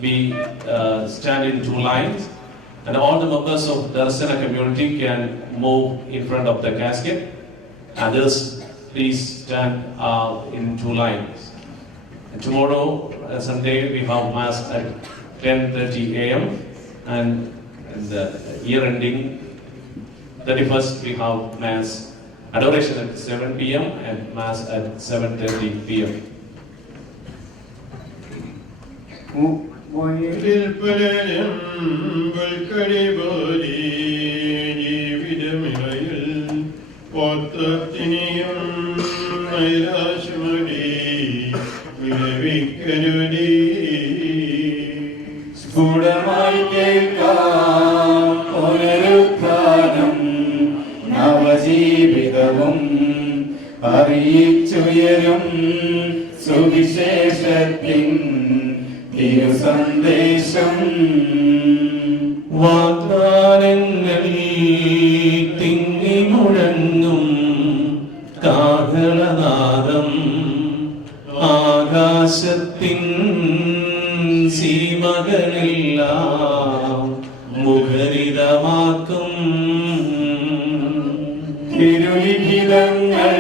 we stand in two lines, and all the members of the Darsana community can move in front of the casket. Others, please stand in two lines. And tomorrow, Sunday, we have Mass at 10:30 a.m. and the year ending 31st, we have Mass adoration at 7 p.m. and Mass at 7:30 p.m. വയലിൽ പലരും വൽക്കടിപോലി ജീവിതമിളയിൽ പൊത്തത്തിനെയും നൈരാശമടി വിളവിക്കരുതി സ്ഫുടമായി കേൾക്കാം പുനരുത്ഥാനം നവജീവിതവും അറിയിച്ചുയരും സുവിശേഷത്തിൻ തിരുസന്ദേശം. വാഗ്ദാനങ്ങൾ തിങ്ങി മുഴങ്ങും കാഹളനാദം ആകാശത്തിൻ സീമകളെല്ലാം മുഖരിതമാക്കും. തിരുലിഖിതങ്ങൾ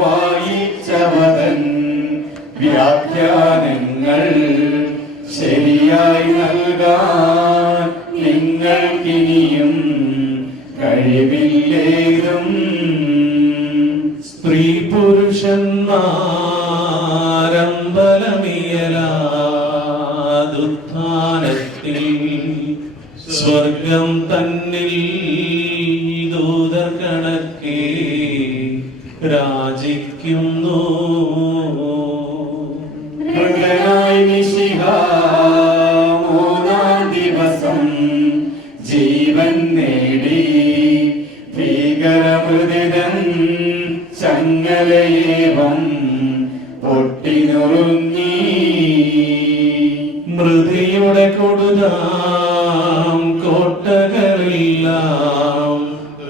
വായിച്ചവതൻ വ്യാഖ്യാനങ്ങൾ ശരിയായി നൽകാൻ നിങ്ങൾക്കിനിയും കഴിവില്ലേതും. സ്ത്രീ പുരുഷന്മാരമ്പലമിയലാതുത്ഥാനത്തിൽ സ്വർഗം തന്നിൽ ദൂതർ കണക്കെ രാജിക്കുന്നു. മൃഗനായി മിശിഹ മൂന്നാം ദിവസം ജീവൻ നേടി ഭീകരമൃതിരൻ ചങ്ങലയേവം പൊട്ടിനുറുങ്ങി. മൃതിയുടെ കൊടുതാം കോട്ടകളെല്ലാം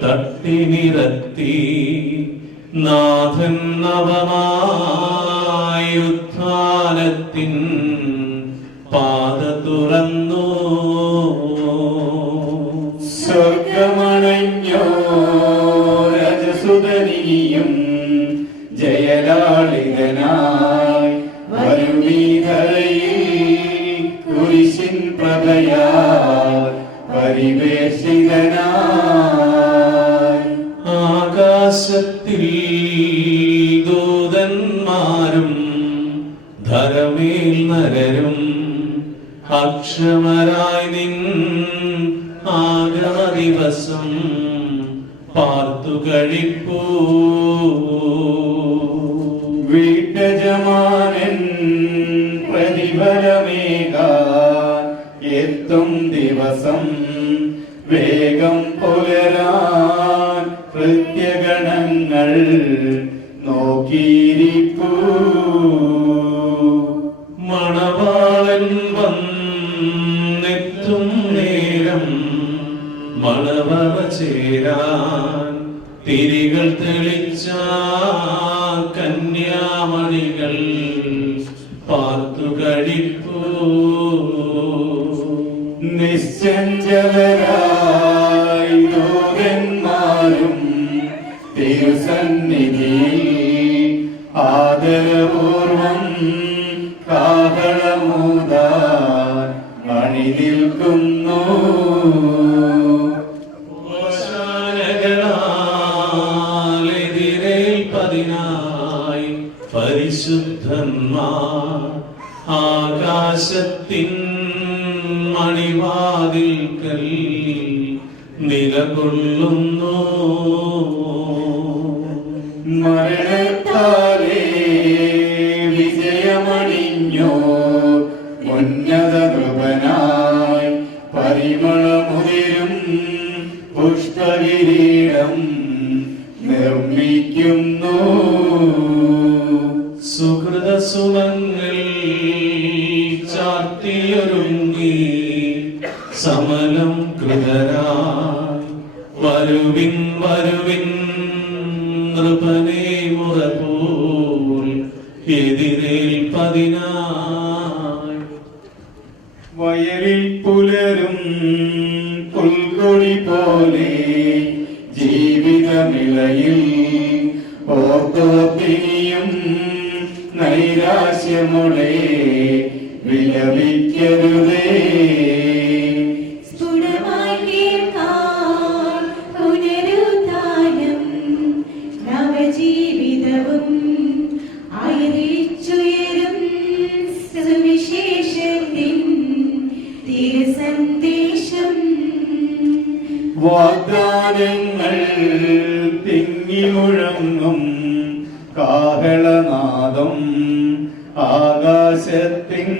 തട്ടിനിരത്തി നാഥൻ നവമായുത്ഥാനത്തിൻ പാത തുറന്നു. സ്വർഗമണഞ്ഞോ രജസുതനിയും ജയലാളിതനായി വരുവീധരയിൽ കുരിശിൻ പ്രഭയാൽ പരിവേഷിതനായി. ആകാശത്തിൽ ദൂതന്മാരും ധരമേൽ നരരും അക്ഷമരായി നിൻ ആഗമ ദിവസം പാർത്തു കഴിപ്പൂ. വീട്ടജമാനൻ പ്രതിഫലമേകാൻ എത്തും ദിവസം വേഗം പുലരാൻ കൃത്യഗണങ്ങൾ നോക്കിയിരിപ്പൂ. മണവാളൻ വന്നെത്തും നേരം മണവറ ചേരാൻ തിരികൾ തെളിച്ച കന്യാമണികൾ പാർത്തു കഴിപ്പൂ. നിശ്ചഞ്ചലരായി ദൂതന്മാരും തിരുസന്നിധിയിൽ ആദരപൂർവം കാഹളമൂതാൻ അണിനിൽക്കുന്നു. എതിരേൽപ്പതിനായി പരിശുദ്ധന്മാർ ആകാശത്തിൻ മണിവാതിൽക്കൽ നിലകൊള്ളുന്നു. മരണത്താലേ വിജയമണിഞ്ഞോ ഉന്നത കൃപനാ സമലം കൃതരായി വരുവിൻ വരുവിൻ നൃപനേ മുറപോൽ എതിരേൽപ്പതിനായി. വയലിൽ പുലരും പുൽക്കൊടി പോലെ ജീവിതമിളയിൽ ഓർത്തോർത്തിനിയും നൈരാശ്യമോടെ വിലപിക്കരുതേ. സ്ഫുടമായി കേൾക്കാം പുനരുത്ഥാനം, നവജീവിതവും ആയിരിച്ചുയരും സുവിശേഷത്തിൻ തിരുസന്ദേശം. വാഗ്ദാനങ്ങൾ തിങ്ങി മുഴങ്ങും കാഹളനാദം, ആകാശത്തിൻ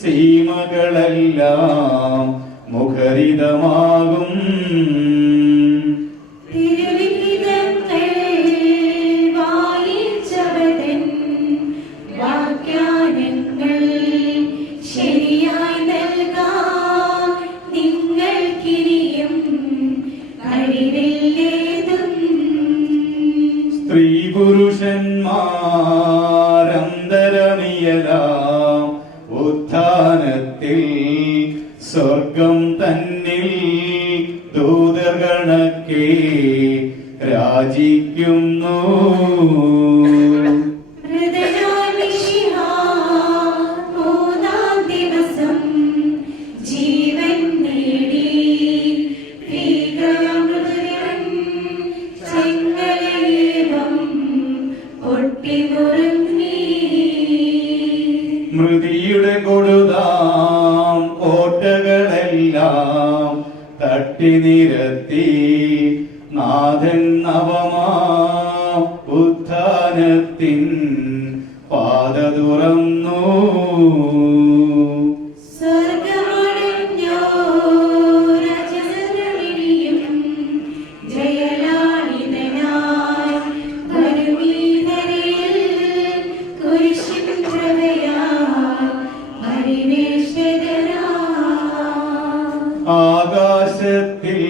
സീമകളെല്ലാം മുഖരിതമാകും. തിരുവിഹിതങ്ങൾ വായിച്ചവതൻ വാഗ്ദാനങ്ങൾ ശരിയായി നൽകാം നിങ്ങൾക്കിനിയും കഴിവില്ലേതും. സ്ത്രീ പുരുഷന്മാരന്തരമിയലാം ഉത്ഥാനത്തിൽ സ്വർഗം തന്നിൽ ദൂതഗണക്കെ രാജിക്കുന്നു. മൃതനായ മിശിഹാ മൂന്നാം ദിവസം ജീവൻ നേടി. ഭീകരമൃതൻ ചെങ്കലയേവം പൊട്ടിമുറുങ്ങി. മൃതിയുടെ കൊടുതാം കോട്ടകളെല്ലാം തട്ടി നിരത്തി നാഥൻ നവമാ ഉത്ഥാനത്തിൻ പാത തുറന്നു. സ്വർഗമടഞ്ഞോ രജതകളിയും ജയലാളിതനായി വരുമീതരയിൽ കുരിശിൻ പ്രഭയാൽ പരിവേഷിതനായി. ആകാശത്തിൽ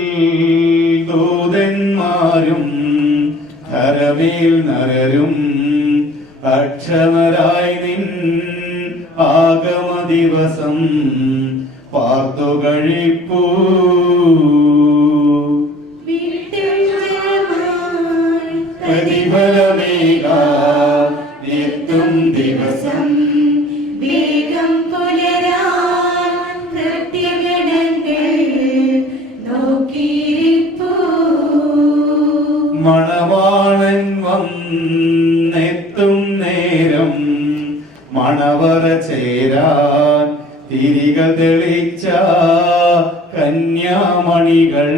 ദൂതന്മാരും ധരമേൽ നരരും അക്ഷമരായി നിൻ ആഗമ ദിവസം പാർത്തു കഴിപ്പൂ. പ്രതിഫലമേകാം ദിവസം വേഗം പുലരാൻ പ്രത്യഗണങ്ങൾ നോക്കിയിരിപ്പൂ. മണവാളൻ വന്നെത്തും നേരം മണവറ ചേരാൻ തിരിക തെളിച്ച കന്യാമണികൾ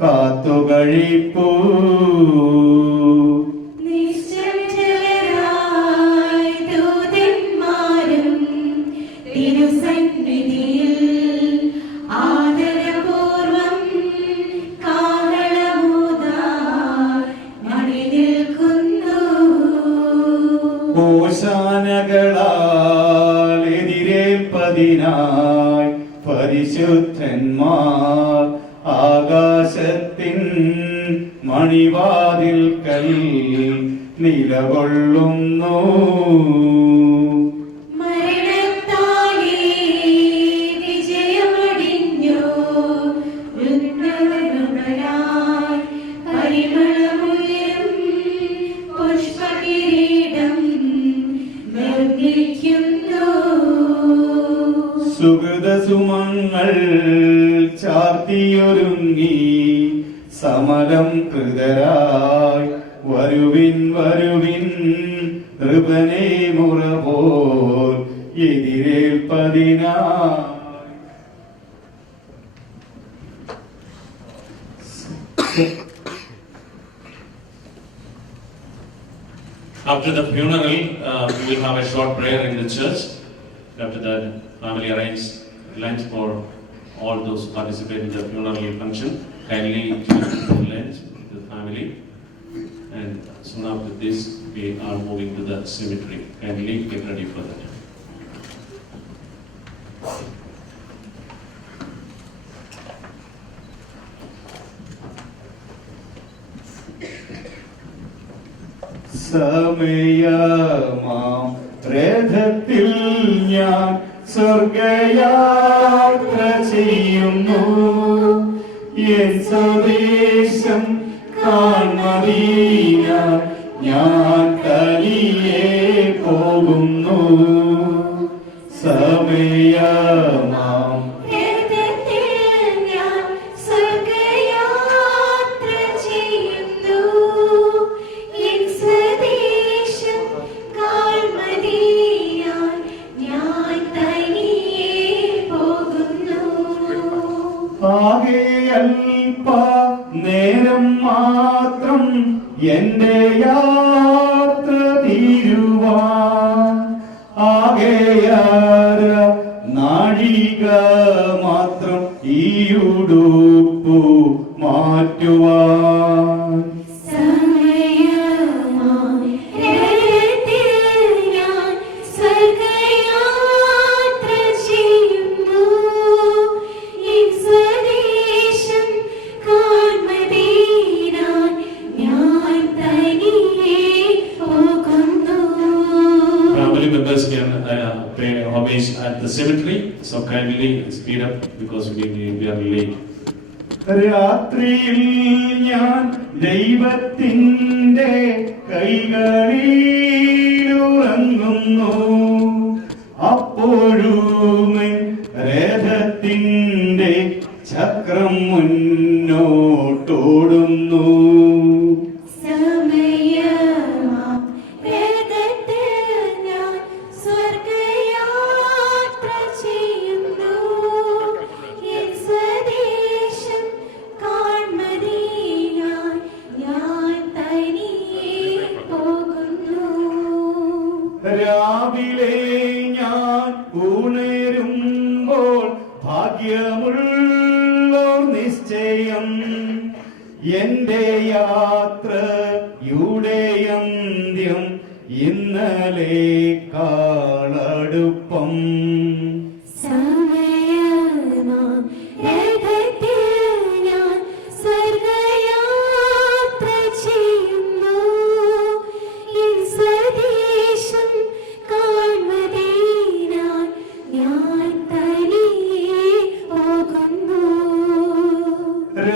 കാത്തുകഴിപ്പൂ. നിശ്ചലരായി ദൂതന്മാരും തിരുസന്നിധിയിൽ ആദരപൂർവം കാഹളമൂതാൻ അണിനിൽക്കുന്നു. ഓശാനകളാൽ എതിരേൽപ്പതിനായി പരിശുദ്ധന്മാർ ആകാശത്തിൻ മണിവാതിൽക്കൽ നിലകൊള്ളുന്നു. മരണത്താലേ വിജയമടിഞ്ഞു ഉന്നതനായി പരിമളമുയരും പുഷ്പകിരീടം നിർമ്മിക്കുന്നു. സുഹൃതസുമങ്ങൾ ചാർത്തിയൊരുങ്ങി സമലം കൃതരായി വരുവിൻ വരുവിൻ നൃപനേ മുറപോൽ എതിരേൽപ്പതിനായി. After the funeral, we will have a short prayer in the church. After that, family arrange lunch for all those who participate in the funeral function. Kindly join the lunch with the family. And soon after this, we are moving to the cemetery. Kindly get ready for that. സമയമാം രഥത്തിൽ ഞാൻ സ്വർഗയാത്ര ചെയ്യുന്നു. N സ്വദേശം കാൺമദീന ഞാൻ തനിയെ പോകുന്നു. സമയമാം ആകെ അല്പ നേരം മാത്രം എന്റെ യാത്ര തീരുവാൻ, ആകെയാര നാഴിക മാത്രം ഈ ഉടുപ്പു മാറ്റുവാൻ. Family members can pay homage at the cemetery, so kindly speed up because we are late. രാത്രിയിൽ ഞാൻ ദൈവത്തിൻ്റെ കൈകളിലുറങ്ങുന്നു. അപ്പോഴും രഥത്തിൻ്റെ ചക്രം മുന്നോട്ടോടുന്നു. രാവിലെ ഞാൻ ഉണരുമ്പോൾ ഭാഗ്യമുള്ളോർ നിശ്ചയം എന്റെ യാത്രയുടെ അന്ത്യം ഇന്നലേക്കാളടുപ്പം.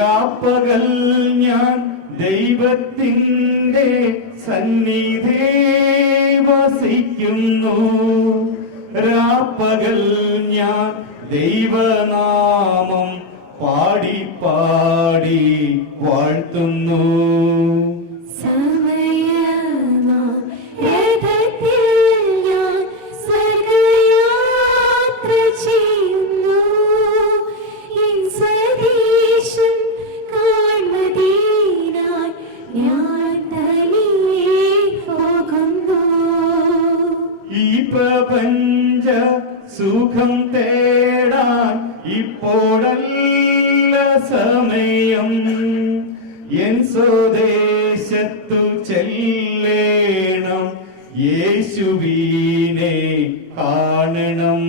രാപ്പകൽ ഞാൻ ദൈവത്തിൻ്റെ സന്നിധി വസിക്കുന്നു. രാപ്പകൽ ഞാൻ ദൈവനാമം പാടി പാടി വാഴ്ത്തുന്നു. ഈ പ്രപഞ്ച സുഖം തേടാൻ ഇപ്പോഴല്ല സമയം. എൻ സ്വദേശത്തു ചെല്ലേണം, യേശുവിനെ കാണണം.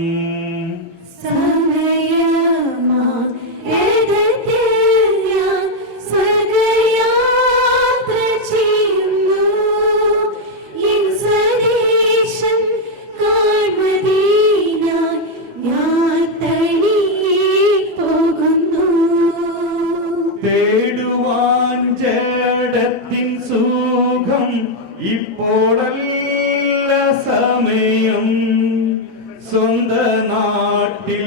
തേടുവാൻ ജഡത്തിൻ സുഖം ഇപ്പോഴല്ല സമയം. സ്വന്ത നാട്ടിൽ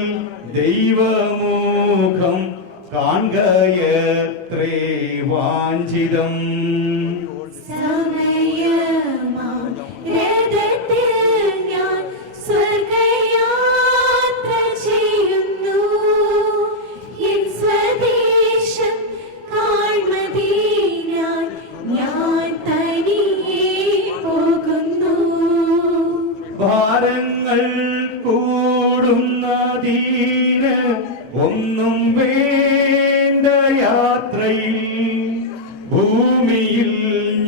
ദൈവമുഖം കാൺകയത്രേ വാഞ്ചിതം. ഭാരങ്ങൾ കൂടുന്നതീന് ഒന്നും വേണ്ട യാത്രയിൽ. ഭൂമിയിൽ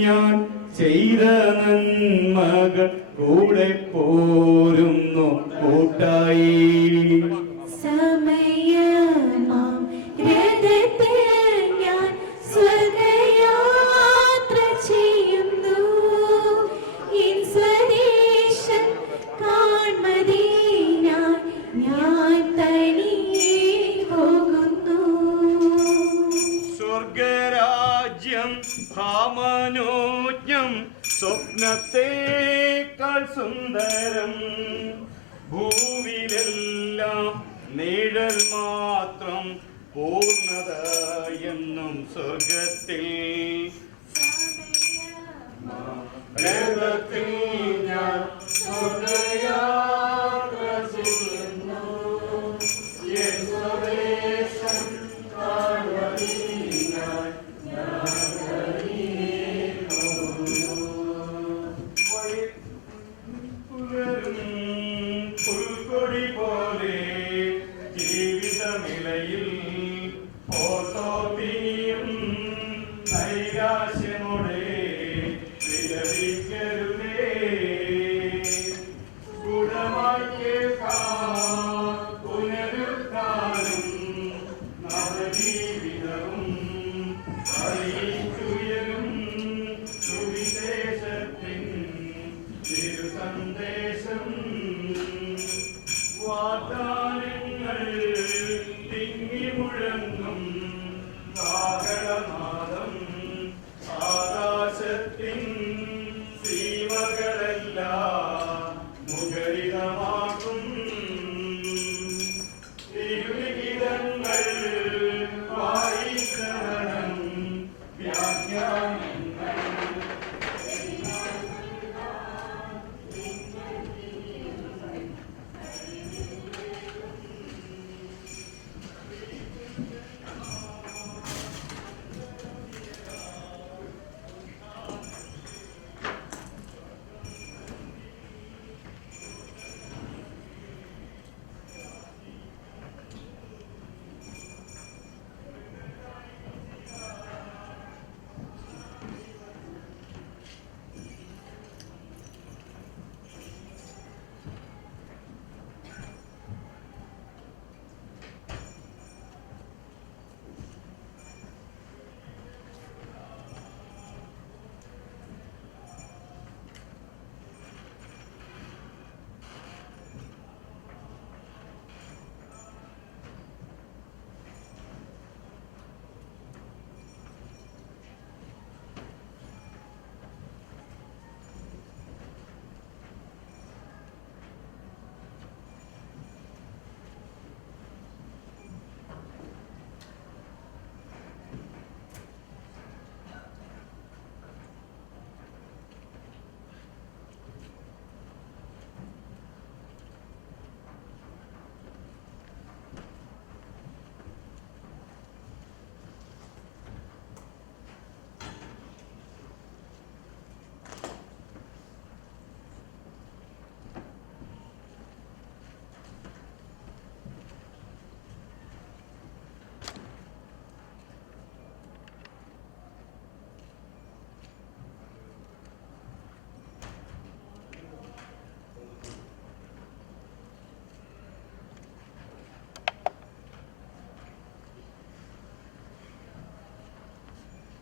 ഞാൻ ചെയ്ത നന്മകൾ കൂടെ പോരുന്നു കൂട്ടായി. നിഴൽ മാത്രം പൂർണ്ണത എന്നും സ്വർഗത്തിൽ വേദത്തിൽ ഞാൻ സ്വർഗയാത്ര ചെയ്യുന്നു. എൻ സ്വദേശം കാണുവാനായി ഞാൻ കഴിയുന്നു. പുലരും പുൽക്കൊടി പോലെ ജീവിതമിലയിൽ ഓർത്തോപ്പിയും നൈരാശ്യമോടെ വിലപിക്കരുതേ. ഗുണമായി കേൾക്കാം പുനരുദ്ധാനം നവജീവിതവും അറിയിച്ചുയരും സുവിശേഷത്തിൻ തിരുസന്ദേശം. വാഗ്ദാനങ്ങൾ തിങ്ങി മുഴങ്ങും കാഹളനാദം ആകാശത്തിൻ സീമകളെല്ലാം മുഖരിതമാക്കും. തിരുലിഖിതങ്ങൾ വായിക്കണം വ്യാഖ്യാനങ്ങൾ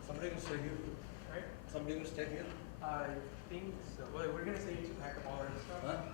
Somebody can stay here. Right? Somebody can stay here. I think so. Well, we're gonna say to pack up all our stuff. Huh?